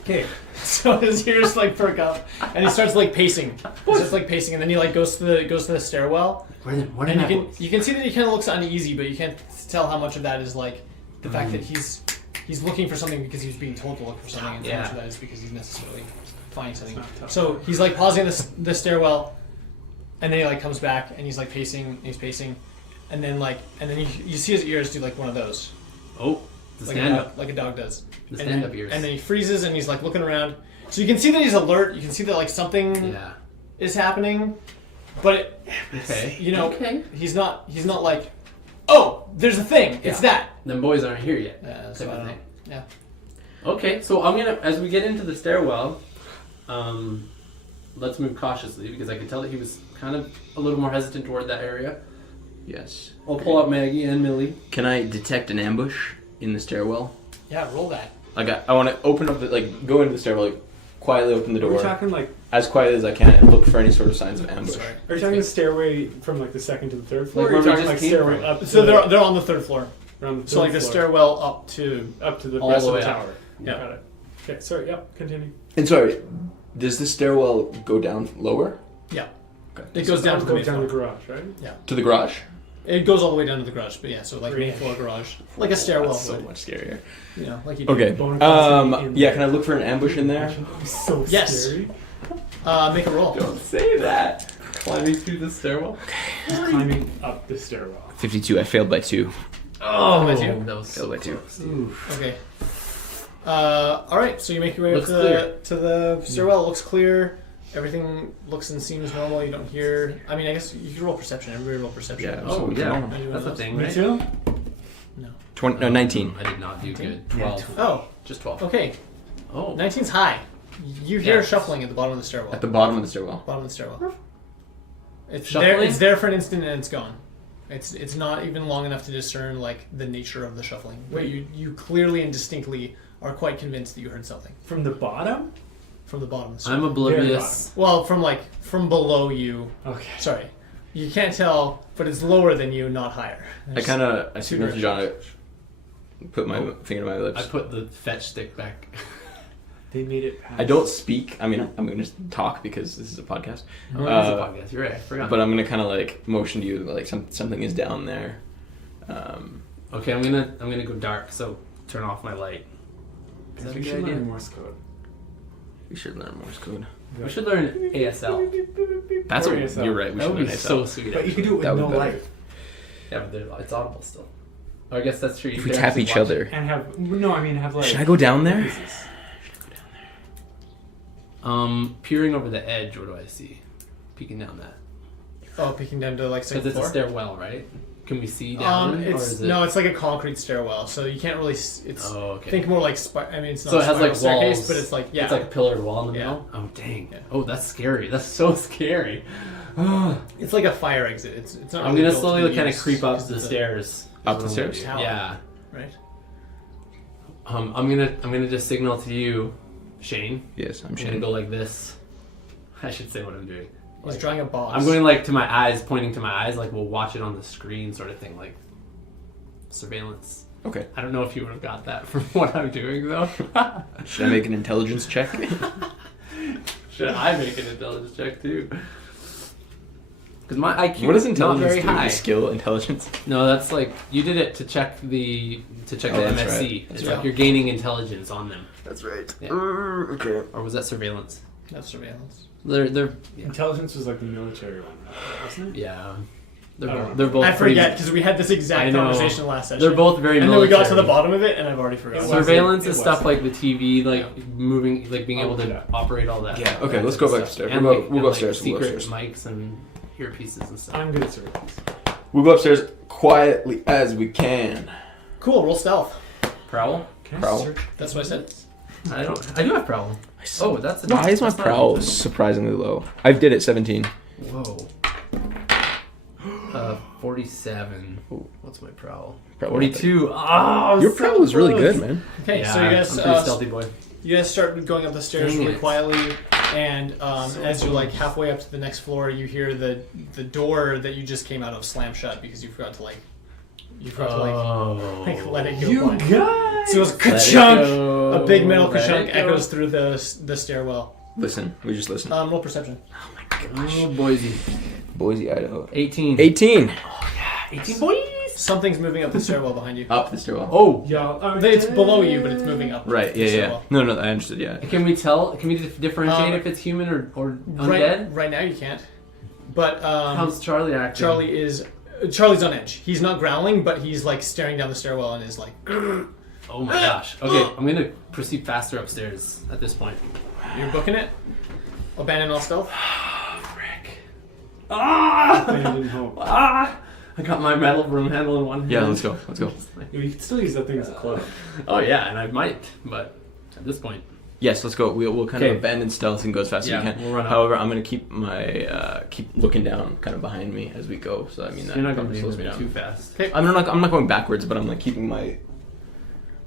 Okay, so his ears like perk up, and he starts like pacing. He starts like pacing, and then he like goes to the stairwell. Where them And boys? you can see that he kind of looks uneasy, but you can't tell how much of that is like the fact that he's looking for something because he was being told to look for something, and how much of that is because he's necessarily finding something. So he's like pausing the stairwell, and then he like comes back, and he's like pacing, and then you see his ears do like one of those. Oh, the Like stand up. like a dog does. The stand up ears. And then he freezes and he's like looking around. So you can see that he's alert. You can see that like something is happening, but he's not like, oh, there's a thing. It's that. Them boys aren't here yet. So I don't know. Yeah. Okay, so I'm gonna, as we get into the stairwell, let's move cautiously because I could tell that he was kind of a little more hesitant toward that area. Yes. I'll pull up Maggie and Millie. Can I detect an ambush in the stairwell? Yeah, roll that. Like I want to open up go into the stairwell, like quietly open the door. We're talking like as quietly as I can and look for any sort of signs of ambush. Sorry. Are you talking the stairway from like the second to the third floor? Like or are you where we talking just like came stairway from. up? So they're on the third floor. They're on the So like the floor. stairwell up to the all rest the of the way up. tower. Yeah. Got it. Okay, sorry. Yep. Continue. And sorry, does the stairwell go down lower? yeah. Okay. It goes down to the Go main down the floor. garage, right? To the garage? It goes all the way down to the garage, but yeah, so like main floor garage, like a stairwell. That's so would. much scarier. You know, like you do. Okay. Bone constantly in Yeah, there. can I look for an ambush in there? So Yes. scary. Make a roll. Don't say that. Climbing through the stairwell. Just climbing up the stairwell. 52. I failed by 2. Oh, By two? that was so Failed by 2. close. Okay. All right. So you make your way up Looks clear. to the stairwell. It looks clear. Everything looks and seems normal. You don't hear. I mean, I guess you can roll perception. Everybody roll perception. Yeah. Oh, Come yeah. on. That's a thing, Me right? too? No. 19. I did not do good. 12. Oh. Just 12. Okay. Oh. 19's high. You hear Yeah. shuffling at the bottom of the stairwell. At the bottom of the stairwell. Bottom of the stairwell. It's Shuffling? there. It's there for an instant and it's gone. It's not even long enough to discern like the nature of the shuffling. But you clearly and distinctly are quite convinced that you heard something From the bottom? from the bottom of the stairwell. I'm oblivious. Well, from below you. Okay. Sorry, you can't tell, but it's lower than you, not higher. I signal to John. I put my finger to my lips. I put the fetch stick back. They made it past. I don't speak. I mean, I'm going to talk because this is a podcast. Oh, it is a podcast. You're right. I forgot. But I'm going to kind of like motion to you like something is down there. Okay, I'm gonna go dark. So turn off my light. Is that a We good should idea? learn Morse code. We should learn Morse code. We should learn ASL. That's Or what ASL. you're right. We That should would learn be ASL. so sweet. But you actually. could do it That with would no be better. light. Yeah, but it's audible still. Oh, I guess that's true. You If we could tap actually each watch other. it. And have like. Should I go down there? What is this? Peering over the edge, what do I see? Peeking down that. Oh, peeking down to like Because second it's a floor. stairwell, right? Can we see down? or It's is it... no, it's like a concrete stairwell, so you can't really. It's Oh, okay. think more like I mean, it's not So a it has like spiral staircase, walls, but it's like It's like a pillared wall in the Yeah. middle. Oh dang! Yeah. Oh, that's scary. That's so scary. it's like a fire exit. It's not. I'm really gonna built slowly to be kind of used creep up because the it's a- stairs. Up the Is what I'm stairs? gonna do. Yeah. Right. I'm gonna just signal to you, Shane. Yes, I'm I'm gonna Shane. go like this. I should say what I'm doing. He's Like, drawing a box. I'm going like to my eyes, pointing to my eyes, like we'll watch it on the screen, sort of thing, like surveillance. Okay. I don't know if you would have got that from what I'm doing though. Should I make an intelligence check? Should I make an intelligence check too? Because my IQ What does is not intelligence very do? high. Skill, intelligence. No, that's like you did it to check the Oh, MSC. that's right. It's right. like you're gaining intelligence on them, That's right. Yeah. Okay. or was that surveillance? That's surveillance. They're yeah. Intelligence was like the military one, right? Wasn't it? Yeah. I don't know. They're both I pretty- forget because we had this I exact know. conversation last session. They're both very and then military. we got to the bottom of it, and I've already forgotten. It Surveillance wasn't- is it stuff wasn't. like the TV, like Yeah. moving, like being Oh, able to yeah. operate all that. Yeah, okay, that let's type go of back stuff. upstairs. And We'll go- like, we'll go and, upstairs, Like we'll go secret upstairs. mics and earpieces and stuff. I'm good at surveillance. We'll go upstairs quietly as we can. Cool. Roll stealth. Prowl? Can I Prowl. search? That's what I said. I do have prowl. Oh, that's Why is my that's not prowl even- surprisingly low? I did it 17. Whoa. 47. What's my prowl? Prowl 42. Oh, Your so prowl is really close. good, man. Okay, Yeah, so you guys, I'm a pretty stealthy boy. you guys start going up the stairs Dang really it. quietly, and as you're like halfway up to the next floor, you hear the door that you just came out of slam shut because you forgot to like let it go. You behind. guys! So it was Let it ka-chunk. go, A big metal let ka-chunk it go. echoes through the stairwell. Listen, we just listen. Roll perception. Oh, Boise. Boise, Idaho. 18. 18. 18 boys. Something's moving up the stairwell behind you. Up the stairwell. Oh. Y'all are It's dead. below you, but it's moving up. Right, the yeah. stairwell. No, I understood, yeah. Can we tell? Can we differentiate Um, if it's human or undead? Right now you can't. But How's Charlie acting? Charlie's on edge. He's not growling, but he's like staring down the stairwell and is like, Oh my gosh. Okay, I'm gonna proceed faster upstairs at this point. "You're booking it. Abandon all stealth." Frick. Ah! Abandon hope. Ah! I got my metal broom handle in one hand. Yeah, let's go. Let's go. You can still use that thing as a club. Oh yeah, and I might, but at this point. Yes, let's go. We'll kind Okay. of abandon stealth and go as fast Yeah, as we can. we'll run up. However, I'm gonna keep my keep looking down, kind of behind me as we go. So I mean that You're not gonna probably be able slows to me be down. too fast. I'm not going backwards, but I'm like keeping my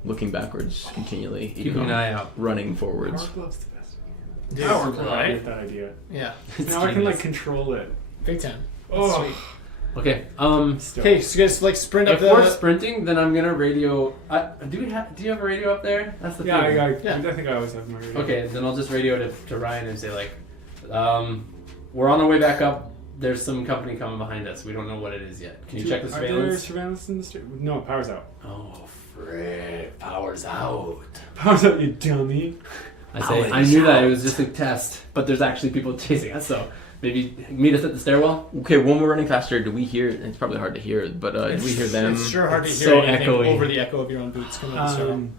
looking backwards continually, even Keeping though an I'm eye out. running Power forwards. glove the best. Dude, Power glove. I right? get that idea. Yeah, Now I can like control it. big time. Oh, Sweet. Okay. still. Okay, so you guys like sprint up If we're the. sprinting, then I'm gonna radio. Do you have a radio up there? That's the Yeah, thing. Yeah. I think I always have my radio. Okay, then I'll just radio to Ryan and say like, we're on our way back up. There's some company coming behind us. We don't know what it is yet. Can you check the Are there surveillance? surveillance in the street? No, power's out. Oh, frick! Power's out. Power's out, you dummy. I say I knew that it was just a test, but there's actually people chasing us. So maybe meet us at the stairwell. Okay, when we're running faster, do we hear? It's probably hard to hear, but do we hear them? It's sure hard to It's hear so anything echoey. over the echo of your own boots coming up the stairwell.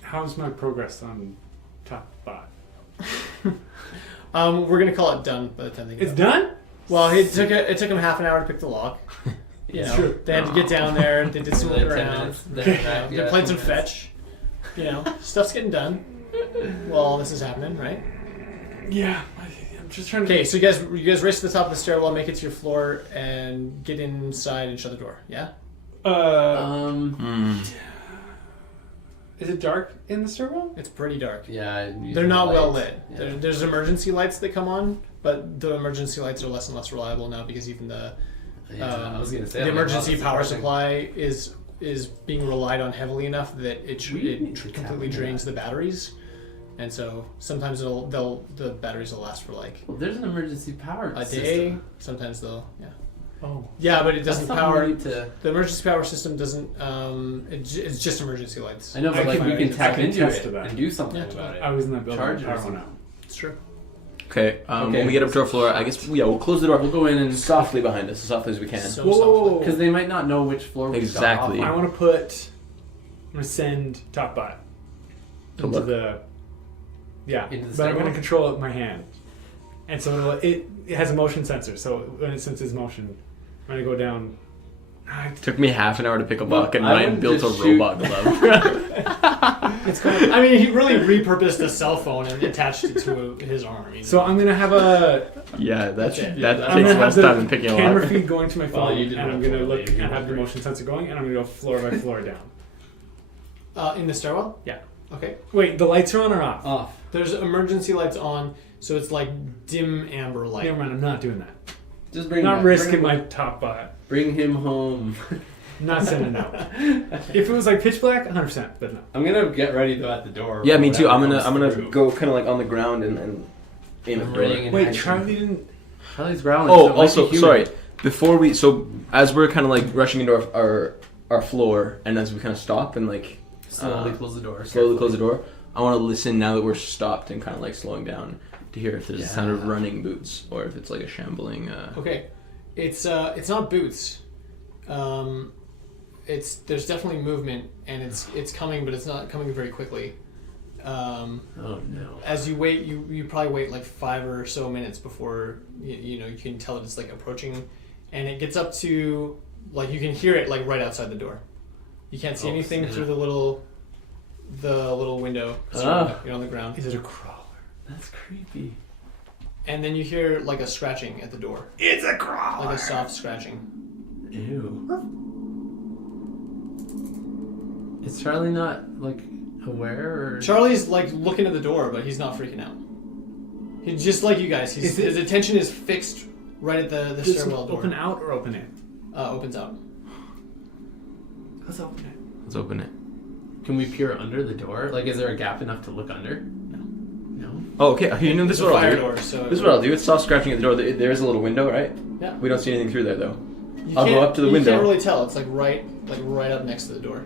How's my progress on top bot? We're gonna call it done by the time they get It's up. done? Well, it took him half an hour to pick the lock. You know, True. they had to get down there. They did some Then looking 10 around. minutes, then Okay. back, They yeah, played some 10 minutes. fetch. You know, stuff's getting done while all this is happening, right? Yeah. I'm just trying to. Okay, so you guys race to the top of the stairwell, make it to your floor, and get inside and shut the door. Yeah. Is it dark in the stairwell? It's pretty dark. Yeah, They're not well lit. Yeah. There's emergency lights that come on, but the emergency lights are less and less reliable now because even the I was gonna say the I'm like, emergency wow, that's power depressing. supply is being relied on heavily enough that it completely happening. drains the batteries, and so sometimes the batteries will last for like Well, there's an emergency power a system. day. Sometimes they'll Oh. yeah, but it That's doesn't something power. we need to. The emergency power system doesn't. It's just emergency lights. I know, but I like can- we can I tap can into attest it to that. and do something Yeah, about it. I was in that building. Charge it or Power went something. out. It's true. Okay, Okay. when we get up to our floor, I guess we'll close the door We'll go in and softly behind us, as softly as we can. So Whoa, whoa, softly. whoa. because they might not know which floor we Exactly. got I off want to put. I'm gonna send top bot To into look? the. Yeah, Into the but I'm gonna stairwell? control it with my hand, and so it has a motion sensor. So when it senses motion, I'm gonna go down. Took me half an hour to pick a Well, lock, and I Ryan would built a just shoot- robot glove. It's going. I mean, he really repurposed a cell phone and attached it to his arm. I mean, So I'm gonna have a. yeah, That's it. that I'm takes gonna have less the time than picking a camera lock. feed going to my Well, phone, you did and I'm one gonna floor, look you and did have one the floor. motion sensor going, and I'm gonna go floor by floor down. in the stairwell. Yeah. Okay. Wait, the lights are on or off? off. There's emergency lights on, so it's like dim amber light. Never mind, I'm not doing that. Just bring Not him- risking bring my him- top bot. Bring him home. Not sending out. If it was like pitch black, 100%, but no. I'm gonna get ready though at the door. Yeah, me too. Whatever I'm comes gonna through. go kind of like on the ground and aim at the door. Ring and Wait, action. Charlie didn't. Charlie's growling. Oh, so it might also, be human. sorry. Before we, so as we're kind of like rushing into our floor, and as we kind of stop and like Slowly close the door. slowly close the door, I want to listen now that we're stopped and kind of like slowing down to hear if there's a sound of Yeah. running boots or if it's like a shambling. Okay, it's not boots. There's definitely movement and it's coming, but it's not coming very quickly. Oh no. As you wait, you probably wait like 5 or so minutes before you can tell that it's like approaching, and it gets up to like you can hear it like right outside the door. You can't see Oh, anything snap. through the little window. 'cause you're on the ground. Is it a crawler? That's creepy. And then you hear like a scratching at the door, It's a crawler. like a soft scratching. Ew. Is Charlie not like aware or? Charlie's like looking at the door, but he's not freaking out. He's just like you guys. His attention is fixed right at the Just stairwell door. open out or open in? Opens out. Let's open it. Let's open it. Can we peer under the door? Like, is there a gap enough to look under? No. Oh, okay. You know, this It's is a what I'll fire do. door, so This is what I'll do. It's soft scratching at the door. There is a little window, right? Yeah. We don't see anything through there, though. You I'll go can't- up to the you window. can't really tell. It's like right up next to the door.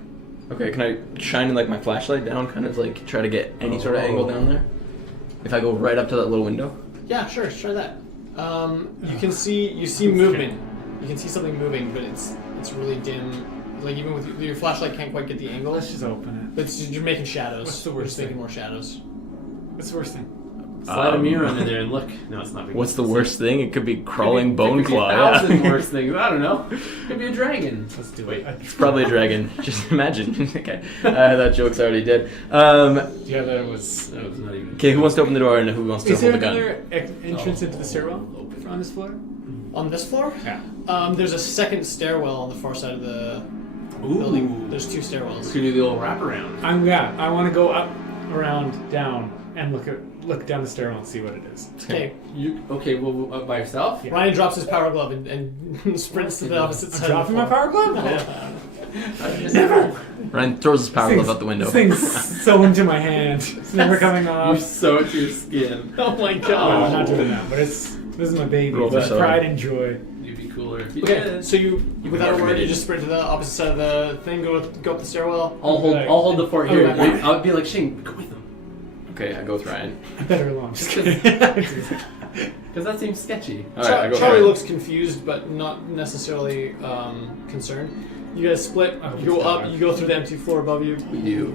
Okay, can I shine like my flashlight down, kind of like try to get any sort of angle down there? If I go right up to that little window? Yeah, sure. Try that. You can see movement. You can see something moving, but it's really dim. Like even with your flashlight, can't quite get the angle. Let's just open But you're making shadows. What's the You're worst just making thing? more shadows. it. What's the worst thing? Slide a mirror under there and look. No, it's not. Big. What's the worst thing? It could be crawling Could be- bone could be claw. A Yeah. thousand worse things. I don't know. Could be a dragon. Let's do Wait. it. It's probably a dragon. Just imagine. Okay, that joke's already dead. Yeah, that was. That was not even. Okay, who wants to open the door and who wants to Is there hold the gun? another entrance into the stairwell on this floor? On this floor, Yeah. there's a second stairwell on the far side of the building. There's two stairwells. Let's do the old wraparound. I want to go up, around, down, and look down the stairwell and see what it is. Okay. Okay? Well, by yourself? Yeah. Ryan drops his power glove and sprints to the opposite I'm side. dropping of my the floor. power glove? Never. Ryan throws his power glove out the window. This thing's sewn to my hand. It's never coming You off. sew it to your skin. Oh my No, god. I'm not doing that. But this is my baby. Roll for It's sewing. pride and joy. You'd be cooler if you Okay, did. so you without a more word, you committed. just sprint to the opposite side of the thing, go up the stairwell. I'll hold the fort here. Okay. I'll be like Shane. Go with them. Okay, I go with Ryan. I better along. Just Because kidding. that seems sketchy. All right, I go with Charlie Ryan. looks confused, but not necessarily concerned. You guys split. Oh, You go it's up. dark. You go through the empty floor above you, We do.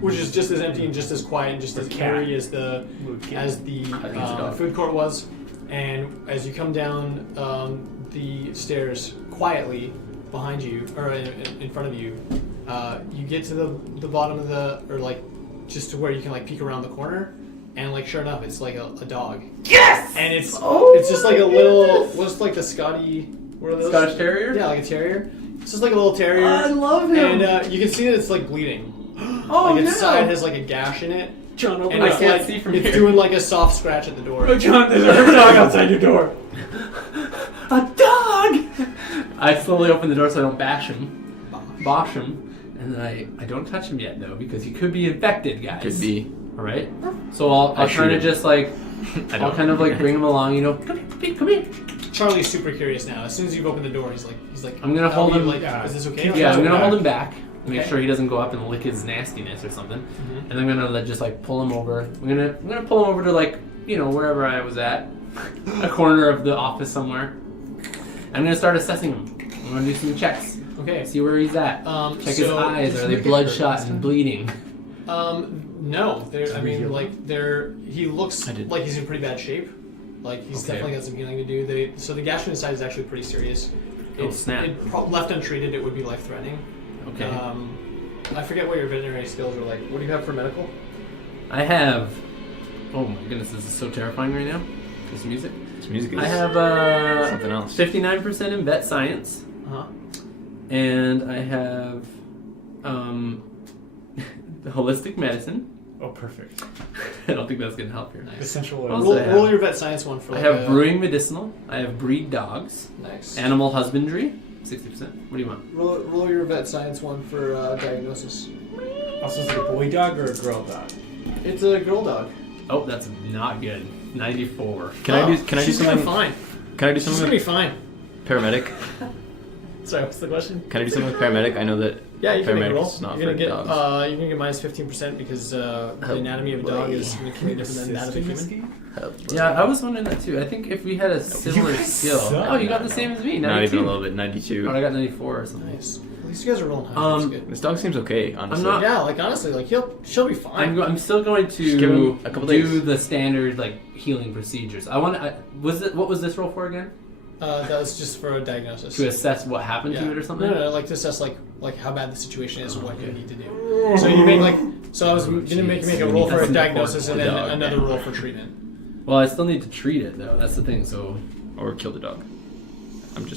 which is just as empty and just as quiet and just as cat. eerie as the think it's a dog. food court was. And as you come down the stairs quietly behind you or in front of you, you get to the bottom of or like just to where you can like peek around the corner, and like sure enough, it's like a dog. Yes. And it's Oh it's just like a my little goodness. what's like the Scotty what are those? Scottish Terrier? Yeah, like a terrier. It's just like a little terrier. I love him. And you can see that it's like bleeding. Oh, like its no. side has like a gash in it. John, open And I it it's up. can't like see from it's here. doing like a soft scratch at the door. Oh, John, there's a dog outside your door. A dog! I slowly open the door so I don't bash him. Bosh him. And then I don't touch him yet, though, because he could be infected, guys. Could be. Alright? So I'll I try to shoot just, like, I I'll don't. kind of, like, bring him along, you know, come here. Charlie's super curious now. As soon as you've opened the door, he's like I'm gonna hold him- Like, yeah. is this okay? Yeah, I'm him gonna back. hold him back. Make Okay. sure he doesn't go up and lick his nastiness or something. Mhm. And I'm gonna just, like, pull him over. I'm gonna pull him over to, like, you know, wherever I was at. A corner of the office somewhere. I'm gonna start assessing him. I'm gonna do some checks. Okay. See where he's at. Check his so- eyes. Are they bloodshot and bleeding? No. I mean, like, he looks I did. like he's in pretty bad shape. Like, he's Okay. definitely got some healing to do. So the gash on his side is actually pretty serious. Oh, snap. Left untreated, it would be life-threatening. Okay. I forget what your veterinary skills are like. What do you have for medical? I have. Oh my goodness, this is so terrifying right now. This music. This music is I have something else. 59% in vet science, Uh-huh. and I have holistic medicine. Oh, perfect. I don't think that's gonna help here. Nice. Essential Also- oil. Roll, I have- roll your vet science one for I like have a- brewing medicinal. I have breed dogs. Nice. Animal husbandry, 60%. What do you want? Roll your vet science one for diagnosis. Also, is it a boy dog or a girl dog? It's a girl dog. Oh, that's not good. 94. Can I do She's something? Gonna be fine. Can I do She's something gonna be with fine. paramedic? Sorry, what's the question? Can I do something with paramedic? I know that Yeah, you can make a paramedic roll. is not You're gonna for get dogs. you're gonna get minus 15% because the anatomy of a dog is completely different than that of a human. Yeah, I was wondering that too. I think if we had a similar guys skill. suck. Oh, you got the same as me. 92. Not even a little bit. 92. Oh, I got 94 or something. Nice. At least you guys are rolling high. That's good. This dog seems okay, honestly. not- Yeah, like honestly, like she'll be fine. I'm still going Just give him to a couple do days. the standard like healing procedures. What was this roll for again? That was just for a diagnosis. To assess what happened to it or something? No, like to assess like how bad the situation is and what you need to do. So you make I was gonna make a roll for a diagnosis and then another roll for treatment. Well, I still need to treat it though. That's the thing. So, Or kill the dog.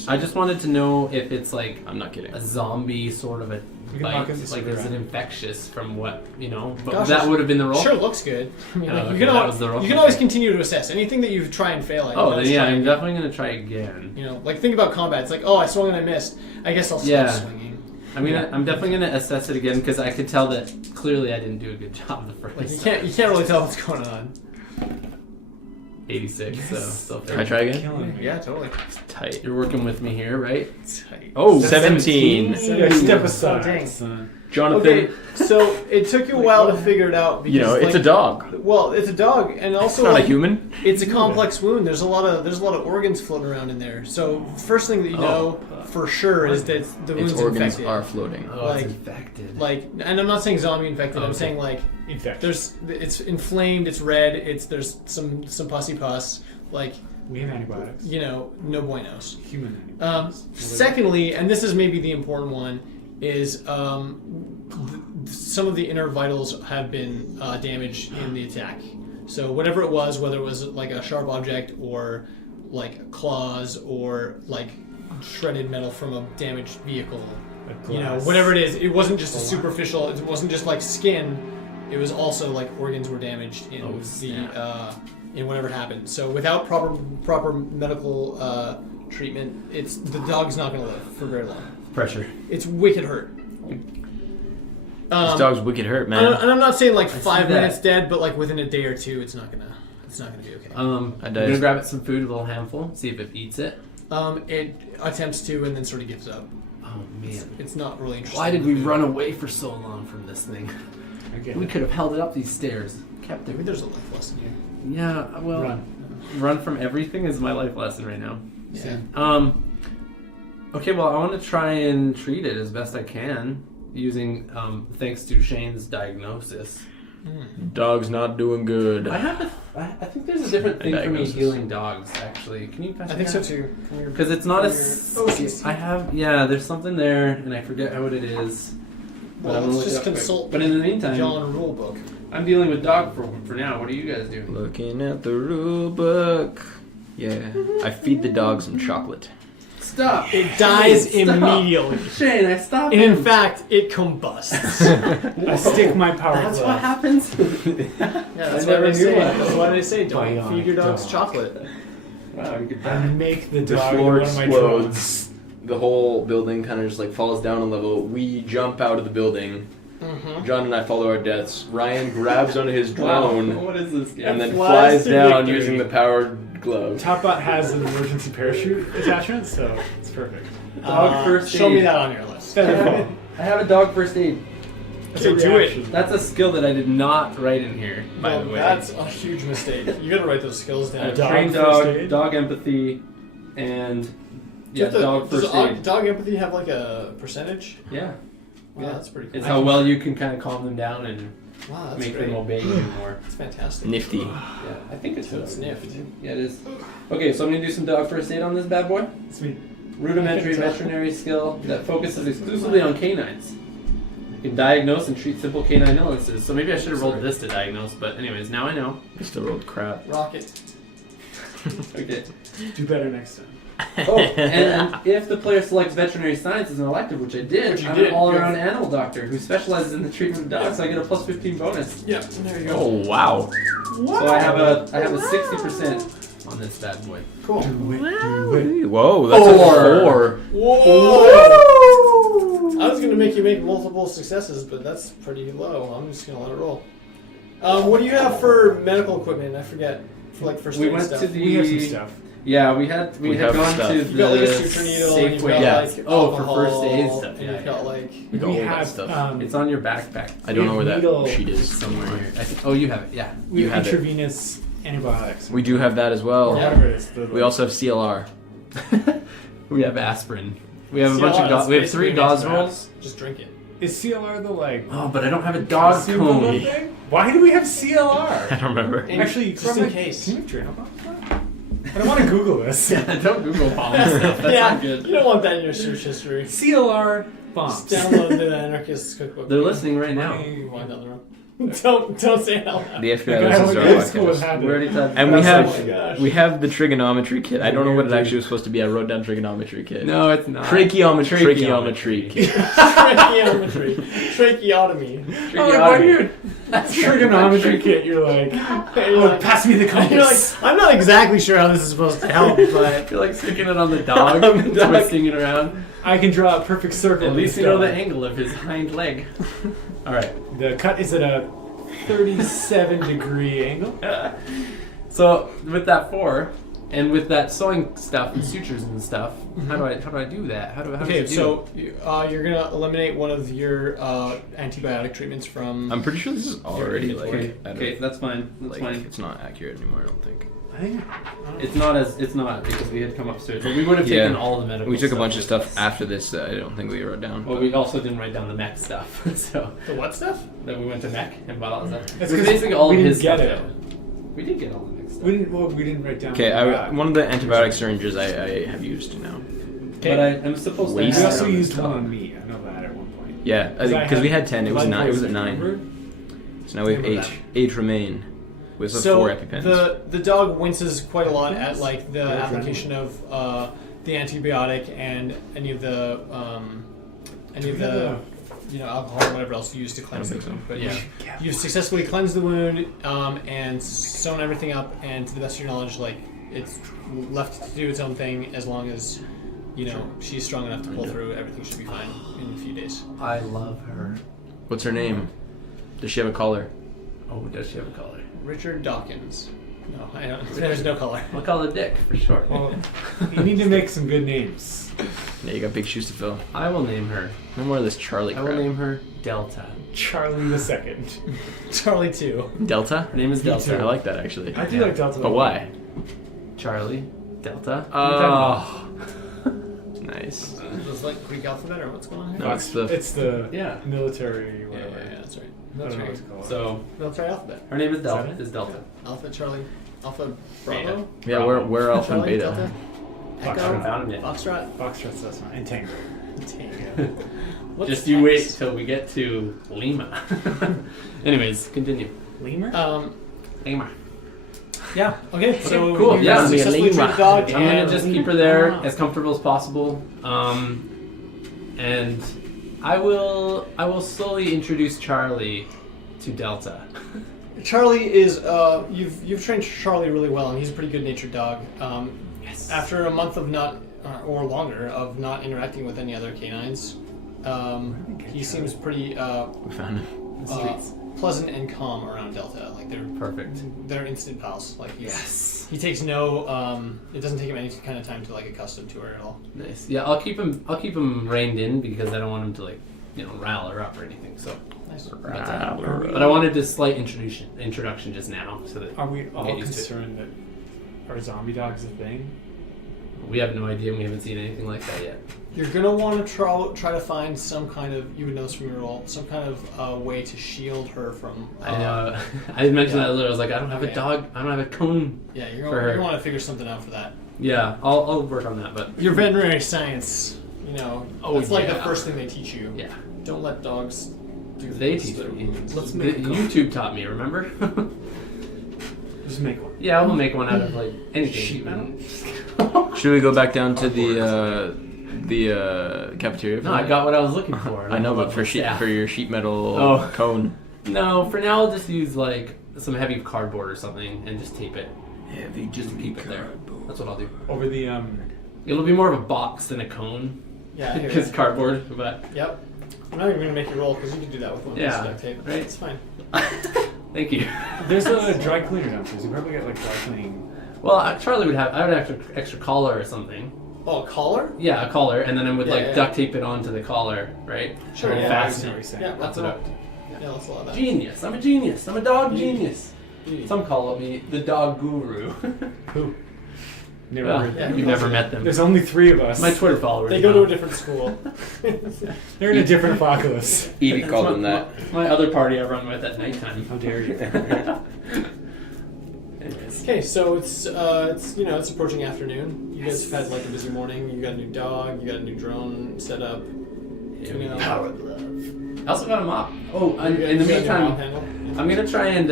I just wanted to know if it's like I'm not kidding. a zombie sort of a You can knock bite. into Like, some is it ground. infectious from what you know? But Gosh, that would have been the roll. Sure, looks good. I mean, like, okay, you can that was the roll. you can always continue to assess anything that you try and fail at. Oh, you then always yeah, try I'm and- definitely gonna try again. You know, like think about combat. It's like, oh, I swung and I missed. I guess I'll stop Yeah. swinging. I'm definitely gonna assess it again because I could tell that clearly I didn't do a good job the first. Like you can't really tell what's going on. 86. So still Can I try again? Killing me. Yeah, totally. Tight. You're working with me here, right? Tight. Oh, 17. 17. Yeah, step Oh, aside, dang. son. Jonathan, Okay, so it took you a while to figure it out because you know, it's like, a dog. Well, it's a dog, and also Not like, a human. it's a complex wound. There's a lot of organs floating around in there. So first thing that you know for sure is that the wound's Its organs infected. are floating. Oh, Like- it's infected. Like, and I'm not saying zombie infected. I'm Okay. saying like Infection. it's inflamed. It's red. There's some pussy pus. Like, We have antibiotics. you know, no buenos. Human antibiotics. Secondly, and this is maybe the important one, is some of the inner vitals have been damaged in the attack. So whatever it was, whether it was like a sharp object or like claws or like shredded metal from a damaged vehicle, A you know, glass. whatever it is, it wasn't just a superficial. It wasn't just like skin. It was also like organs were damaged in in whatever happened. So without proper medical treatment, the dog's not going to live for very long. Pressure. It's wicked hurt. This dog's wicked hurt, man. And I'm not saying like see 5 that. minutes dead, but like within a day or two, it's not gonna be okay. I'm gonna grab it some food, a little handful, see if it eats it. It attempts to and then sort of gives up. Oh man. It's not really interesting. Why did we run away for so long from this thing? I get We it. could have held it up these stairs. Kept Maybe it. there's a life lesson here. Yeah, well, run from everything is my life lesson right now. Yeah. Okay, well, I want to try and treat it as best I can using, thanks to Shane's diagnosis. Dog's not doing good. I think there's a different thing for me Diagnosis. healing dogs. Actually, can you? I think so too. Because it's not OCC. I have there's something there, and I forget what it is. But I'm Well, gonna let's look it just up quick. consult But in the meantime, John Rulebook. I'm dealing with dog for now. What are you guys doing? Looking at the rule book. Yeah. I feed the dog some chocolate. Stop! It dies Shane, stop. immediately. Shane, I stopped. And in him. fact, it combusts. I stick my power That's glove. what happens. Yeah, that's I never why they knew say. that. That's why they say don't Bionic feed your dogs dog. chocolate. Wow, you could I make the The dog floor one of my drones. explodes. The whole building kind of just like falls down a level. We jump out of the building. Mm-hmm. John and I follow our deaths. Ryan grabs onto his drone What is this game? and then flies flies to down victory. using the powered glove. Top Bot has an emergency parachute attachment, so it's perfect. Dog first Show me aid. that on your list. I have a dog first aid. Okay, do it. That's a skill that I did not write in here, by Well, the way. that's a huge mistake. You gotta write those skills down. A dog trained first dog, aid? dog empathy, and dog does first aid. dog empathy have like a percentage? Yeah, Wow, Yeah. that's pretty cool. it's how well you can kind of calm them down and Wow, that's make great. them obey you more. That's fantastic. Nifty. Yeah, I think it's It's sniffed. Yeah, it is. Okay, so I'm gonna do some dog first aid on this bad boy. Sweet. Rudimentary veterinary skill that focuses exclusively on canines. You can diagnose and treat simple canine illnesses. So maybe I should have rolled this to diagnose, but anyways, now I know. I still rolled crap. Rocket. Okay. Do better next time. Oh, and if the player selects veterinary science as an elective, which I did, Which you I'm did, an all-around yeah. animal doctor who specializes in the treatment of dogs, so I get a plus 15 bonus. Yeah, there you go. Oh wow. So I have a 60% on this bad boy. Cool. Do it. Whoa, that's Four. a 4. Whoa! I was gonna make you make multiple successes, but that's pretty low. I'm just gonna let it roll. What do you have for medical equipment? I forget. For like first We aid went stuff. to the. We have some stuff. Yeah, we had We had have gone stuff. to You've the got like a suture needle, and you've got Safeway. Yeah. like Oh, for alcohol, first aid stuff. and Yeah, you've got yeah. like We got all that have stuff. It's on your backpack. I don't know where that needle- sheet is. Somewhere here. I think, oh, you have it. Yeah. we You have have it. intravenous antibiotics. We do have that as well. Or Yeah. whatever it is. The, We also have CLR. We have aspirin. We have a CLR, bunch of that's we have 3 basically gauze antibiotics. rolls. Just drink it. Is CLR the like? Oh, but I don't have a dog consumable cone. thing? Why do we have I CLR? don't remember. And Actually, just in case. Can you have Drano bombs? I don't want to Google this. Don't Google bomb stuff. That's yeah, not good. you don't want that in your search history. CLR bombs. Just download the Anarchist Cookbook. They're listening right now. Wind down the road. Don't say it out loud. The FBI I listens went to to our school with podcast. had We already talked. And we That's- oh my gosh. have the trigonometry kit. I don't know what it actually was supposed to be. I wrote down trigonometry kit. No, it's not. Tracheometry kit. Tracheometry. Tracheotomy. Oh, like, when you're trigonometry kit, you're like, oh, pass me the You're like, compass. I'm not exactly sure how this is supposed to help, but You're like sticking it on the dog, On the dog. twisting it around. I can draw a perfect circle. At with least this you know the dog. angle of his hind leg. All right. The cut is at a 37-degree angle. So with that 4, and with that sewing stuff and sutures and stuff, how do I do that? How okay. does it do? So you're gonna eliminate one of your antibiotic treatments from. I'm pretty sure this is already like. Okay, I don't- okay, that's fine. That's like, fine. It's not accurate anymore. I don't think. I think It's not because we had come upstairs. But we would have Yeah. taken all the medical. We took a stuff bunch of with stuff us. after this that I don't think we wrote down. Well, we also didn't write down the mech stuff, so The what stuff? then we went to mech and bought all that stuff. That's It was 'cause basically all we of didn't his get stuff. it. though. We did get all the mech stuff. we didn't write down. Okay, the one of the antibiotic syringes I have used now. But I'm supposed to. Waste. We have- also used one on me. I know that at one point. Yeah, because we had 10. It was 9. It was at 9. Remember? So now we have Remember 8 remain. With the So 4 EpiPens. the dog winces quite a lot at like the Yeah, application of the antibiotic and any of the alcohol or whatever else you use to cleanse the think wound. so. But yeah, you've successfully cleansed the wound and sewn everything up, and to the best of your knowledge, like it's left to do its own thing as long as she's strong enough to pull through. Everything should be fine in a few days. I love her. What's her name? Does she have a collar? Oh, does she have a collar? Richard Dawkins. No, I don't. There's no color. I'll call her Dick for short. Well, you need to make some good names. Yeah, you got big shoes to fill. I will name her. No more of this Charlie I crap. will name her Delta. Charlie the Second. Charlie 2. Delta? Her name is Delta. I like that actually. I do like Delta. But why? Charlie. Delta. Oh. Nice. Does like Greek alphabet or what's going on here? No, it's the. It's the Yeah. military Yeah, whatever. that's right. I don't know what to call it. So Military alphabet. her name is that Delta. it? Is Delta. Alpha Charlie, Alpha Bravo, Yeah, we're Alpha and Charlie, Beta. Delta, I haven't Echo, found him yet. Foxtrot, Foxtrot's that's not. And Tango. Tango. What's Just you wait X? till we get to Lima. Anyways, continue. Lemur? Lima. Yeah. Okay. So cool, you yeah. successfully treated the dog. I'm gonna and- just keep her there as comfortable as possible, and I will slowly introduce Charlie to Delta. Charlie is you've trained Charlie really well, and he's a pretty good-natured dog. Yes. After a month of not or longer of not interacting with any other canines, he seems pretty We found him. pleasant and calm around Delta. Like Perfect. they're instant pals. Like Yes. he takes no. It doesn't take him any kind of time to like accustom to her at all. Nice. Yeah, I'll keep him reined in because I don't want him to rile her up or anything. So, Nice. but I wanted a slight introduction just now so that Are we get all used to it. concerned that are zombie dogs a thing? we have no idea and we haven't seen anything like that yet. You're gonna want to try to find some kind of, you would know this from your role, some kind of way to shield her from. I know. I mentioned yeah. that earlier. I was like, I don't have a Okay. dog. I don't have a cone. Yeah, For you're her. gonna want to figure something out for that. Yeah, I'll work on that. But Your veterinary science, that's like the yeah. first thing they teach you. yeah, Don't let dogs do they things teach that are me. wounds. Let's make a call. YouTube taught me. Remember? Just make one. Yeah, we'll make one out of like anything. Sheet metal? Should we go back down to the cafeteria? for No, I that? got what I was looking for. I know, but for Yeah. your sheet metal Oh. cone. No, for now I'll just use like some heavy cardboard or something and just tape it. Heavy Just to keep it there. That's what I'll do. Over the It'll be more of a box than a cone. Yeah, here. Because cardboard, but Yep. I'm not even gonna make you roll because you can do that with one piece Yeah, of duct tape. right. It's fine. thank you. there's a dry cleaner downstairs. You probably get like dry cleaning. Well, Charlie would have. I would have extra collar or something. Oh, a collar? Yeah, a collar, and then I would Yeah, like yeah. duct tape it onto the collar, right? Sure, And yeah. fasten I see what it. you're saying. Yeah, That's let's what allow. Yeah, let's allow that. Genius. I'm a genius. I'm a dog genius. Beauty. Some call me the dog guru. Who? Never Well, heard. Yeah. you've never met them. There's only 3 of us. My Twitter followers. They go to know. a different school. They're in a different apocalypse. Evie That's called my- him that. My other party I run with at nighttime. How dare you? Anyways. is. Okay, so it's it's approaching afternoon. You guys have had like a busy morning. You got a new dog. You got a new drone set up. Power glove. I also got a mop. Oh, in the You got a new meantime, mop handle? I'm gonna try and.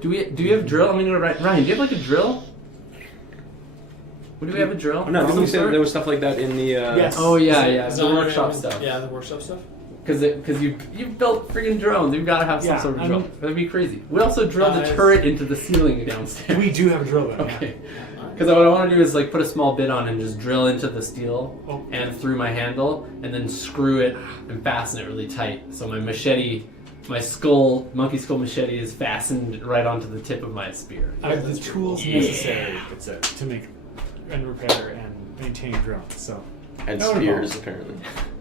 Do you have drill? I'm gonna Ryan. Do you have like a drill? Do we have a drill? Oh, no, didn't we say that there was stuff like that in the? Yes. Oh yeah, the Design workshop element. stuff. Yeah, the workshop stuff. Because you've built freaking drones. You've got to have some Yeah, sort of I drill. mean- That'd be crazy. We also drilled the Guys. turret into the ceiling downstairs. We do have a drill though. Okay. Yeah. Because what I want to do is like put a small bit on and just drill into the steel Oh. and through my handle, and then screw it and fasten it really tight. So my machete, my monkey skull machete, is fastened right onto the tip of my spear. I have the tools Yeah. necessary to make and repair and maintain drones. So And No, no, spears, no. apparently.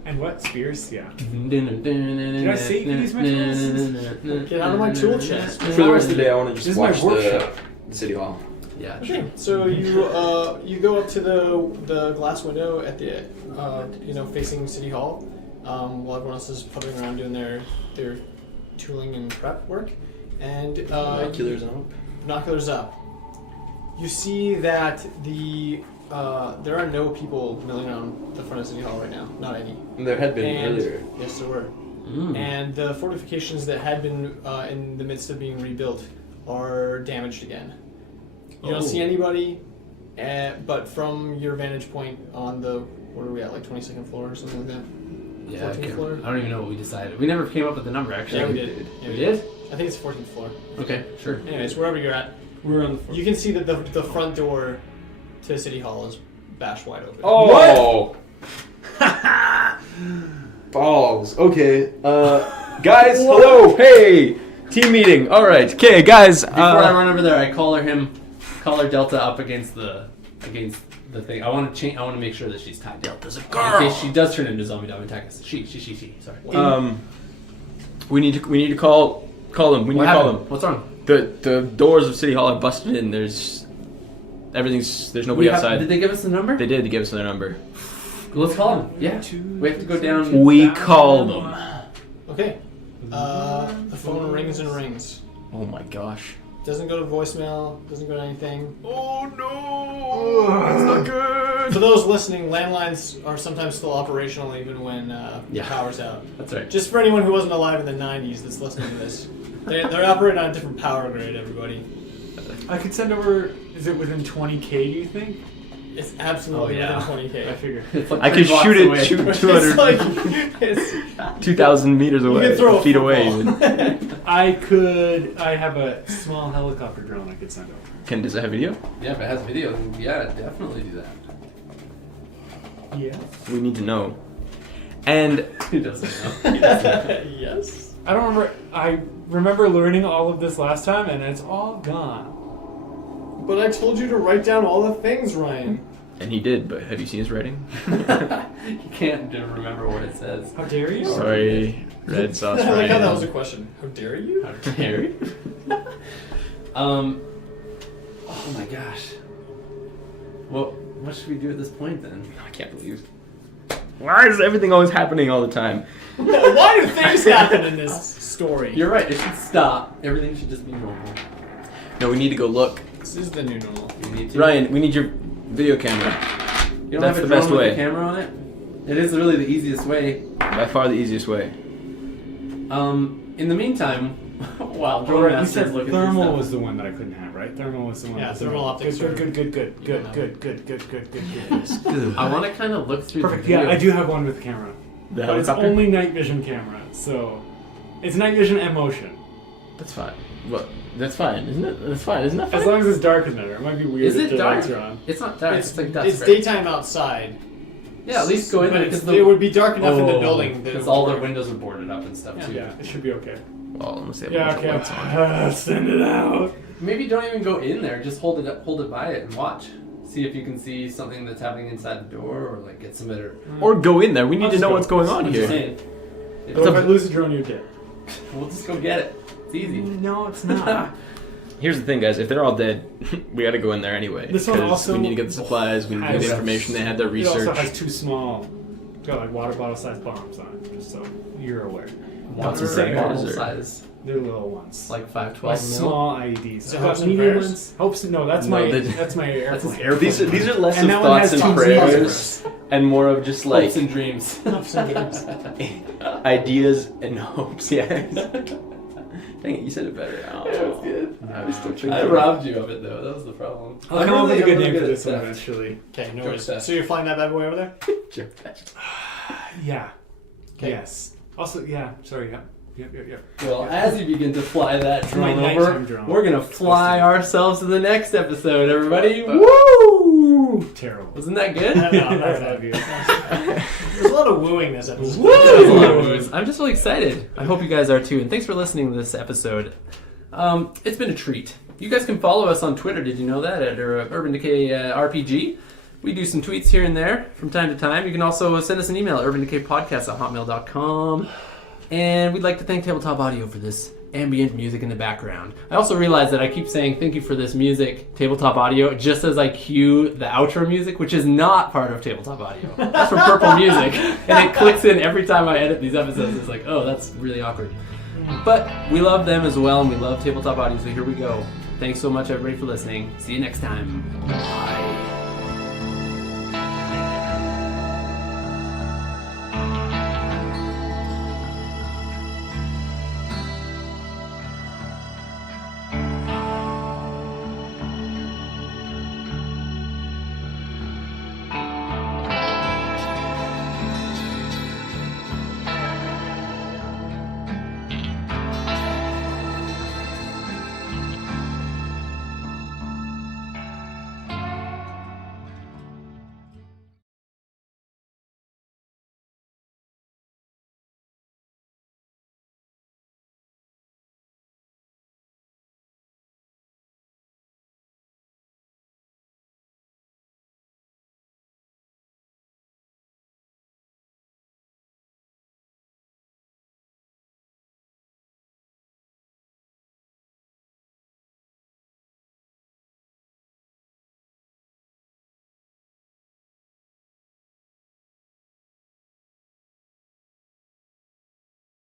and what spears? Yeah. Did I say you can use my tools? Get out of my tool chest. For the rest of the day, I want to This just is my watch workshop. the city hall. Yeah. Okay, so you go up to the glass window at the facing City Hall, while everyone else is puttering around doing their tooling and prep work, and Binoculars up. binoculars up. You see that there are no people milling around the front of City Hall right now, not any. There had been And- earlier. Yes, there were. Mm. And the fortifications that had been in the midst of being rebuilt are damaged again. You don't see anybody, but from your vantage point on the, what are we at, like 22nd floor or something like that? Yeah, 14th floor? I don't even know what we decided. We never came up with the number, actually. Yeah, we did. Yeah, We did? I think it's 14th floor. Okay, sure. Anyways, wherever you're at, We're on the floor. you can see that the front door to City Hall is bashed wide open. Oh! Balls. Okay. Guys, hello. Hey. Team meeting. All right. Okay, guys. Before I run over there, I collar Delta up against the thing. I want to make sure that she's tied. Delta's a girl. In case she does turn into a zombie dog and attack us. She. Sorry. We need to call them. We need What to call happened? them. What's wrong? The doors of City Hall are busted in. There's nobody outside. Did they give us the number? They did. They gave us their number. Let's call them. Yeah. We have to go down. We call them. Okay. The phone rings and rings. Oh my gosh. Doesn't go to voicemail. Doesn't go to anything. Oh no! That's not good. For those listening, landlines are sometimes still operational even when the Yeah. power's out. That's right. Just for anyone who wasn't alive in the 90s that's listening to this. They're operating on a different power grade, everybody. I could send over. Is it within 20K? Do you think? It's absolutely Oh, yeah. within 20K. I figure. It's like I 3 could blocks shoot it. away. Shoot It's 200 like, it's, 2,000 meters you away. can throw a Feet away. football. I have a small helicopter drone I could send over. Does it have video? Yeah, if it has video, then yeah, definitely do that. Yeah. We need to know. And Who doesn't know? He doesn't know. Yes. I don't remember. I remember learning all of this last time, and it's all gone. But I told you to write down all the things, Ryan. he did, but have you seen his writing? You can't remember what it says. How dare you? Sorry, red sauce. I like how that Ryan. was a question. How dare you? How dare you? Oh my gosh. Well, what should we do at this point then? I can't believe. Why is everything always happening all the time? Why do things happen in this story? You're right. It should stop. Everything should just be normal. No, we need to go look. This is the new normal. You need to. Ryan, we need your video camera. You don't That's have a the best drone with way. a camera on it. It is really the easiest way. By far the easiest way. In the meantime, while Or drone you masters said look at thermal this was the one that I couldn't have, right? Thermal was the one. Yeah, that was thermal the one. optics Good, are- good, good, good, you good, know. good, good, good, good, good, good. I want to kind of look through Perfect. the video. Yeah, I do have one with camera. The But it's helicopter? only night vision camera, so it's night vision and motion. That's fine. What? That's fine, isn't it? That's fine, isn't that fine? As long as it's dark in there. It might be weird Is if it the lights dark? are on. It's not dark. It's, like dusk. It's right? daytime outside. Yeah, at least go in But there it's, because it would be dark enough in the building that because it all would the work. windows are boarded up and stuff too. Yeah, it should be okay. Well, unless they have a Yeah, bunch okay. of lights on. Send it out. Maybe don't even go in there. Just hold it by it and watch. See if you can see something that's happening inside the door, or like get some better. Or go in there. We need I'll to just know go. what's going on I'm here. just saying. But if I lose the drone, you're dead. We'll just go get it. It's easy. No, it's not. Here's the thing, guys. If they're all dead, we gotta go in there anyway. This one 'cause also we need to get the supplies. We need to get the has- information. They had their It also research. has too small, it's got like water bottle sized bombs on it, just so you're aware. Ones the are same normal ones, or- size, They're little ones. like My 512 mil. small IEDs. Is it I've got hopes and medium prayers? ones. Hopes. No, that's No, my they- that's my That's his airplane. airplane. These are less And of that one thoughts has and two prayers and more of just like Hopes and dreams. ideas and hopes. Yeah. Dang it, you said it better. Oh. Yeah, it was good. I was still thinking. I robbed you of it though. That was the problem. I'll come up with a good name for at this one theft. eventually. Okay, no Joke worries. theft. So you're flying that bad boy over there? Yeah. Okay. Yes. Also, yeah. Sorry. Yep. Well, as you begin to fly that My drone nighttime over, drone. we're gonna fly ourselves to the next episode, everybody. Woo! Woo! Terrible. Wasn't that good? No, not I bad. love you. There's a lot of wooing this episode. That was a lot of words. I'm just really excited. I hope you guys are too. And thanks for listening to this episode. It's been a treat. You guys can follow us on Twitter. Did you know that? At Urban Decay RPG. We do some tweets here and there from time to time. You can also send us an email at urbandecaypodcast@hotmail.com. And we'd like to thank Tabletop Audio for this ambient music in the background. I also realized that I keep saying thank you for this music, Tabletop Audio, just as I cue the outro music, which is not part of Tabletop Audio. That's from Purple Music. And it clicks in every time I edit these episodes. It's like, oh, that's really awkward. But we love them as well, and we love Tabletop Audio, so here we go. Thanks so much, everybody, for listening. See you next time. Bye.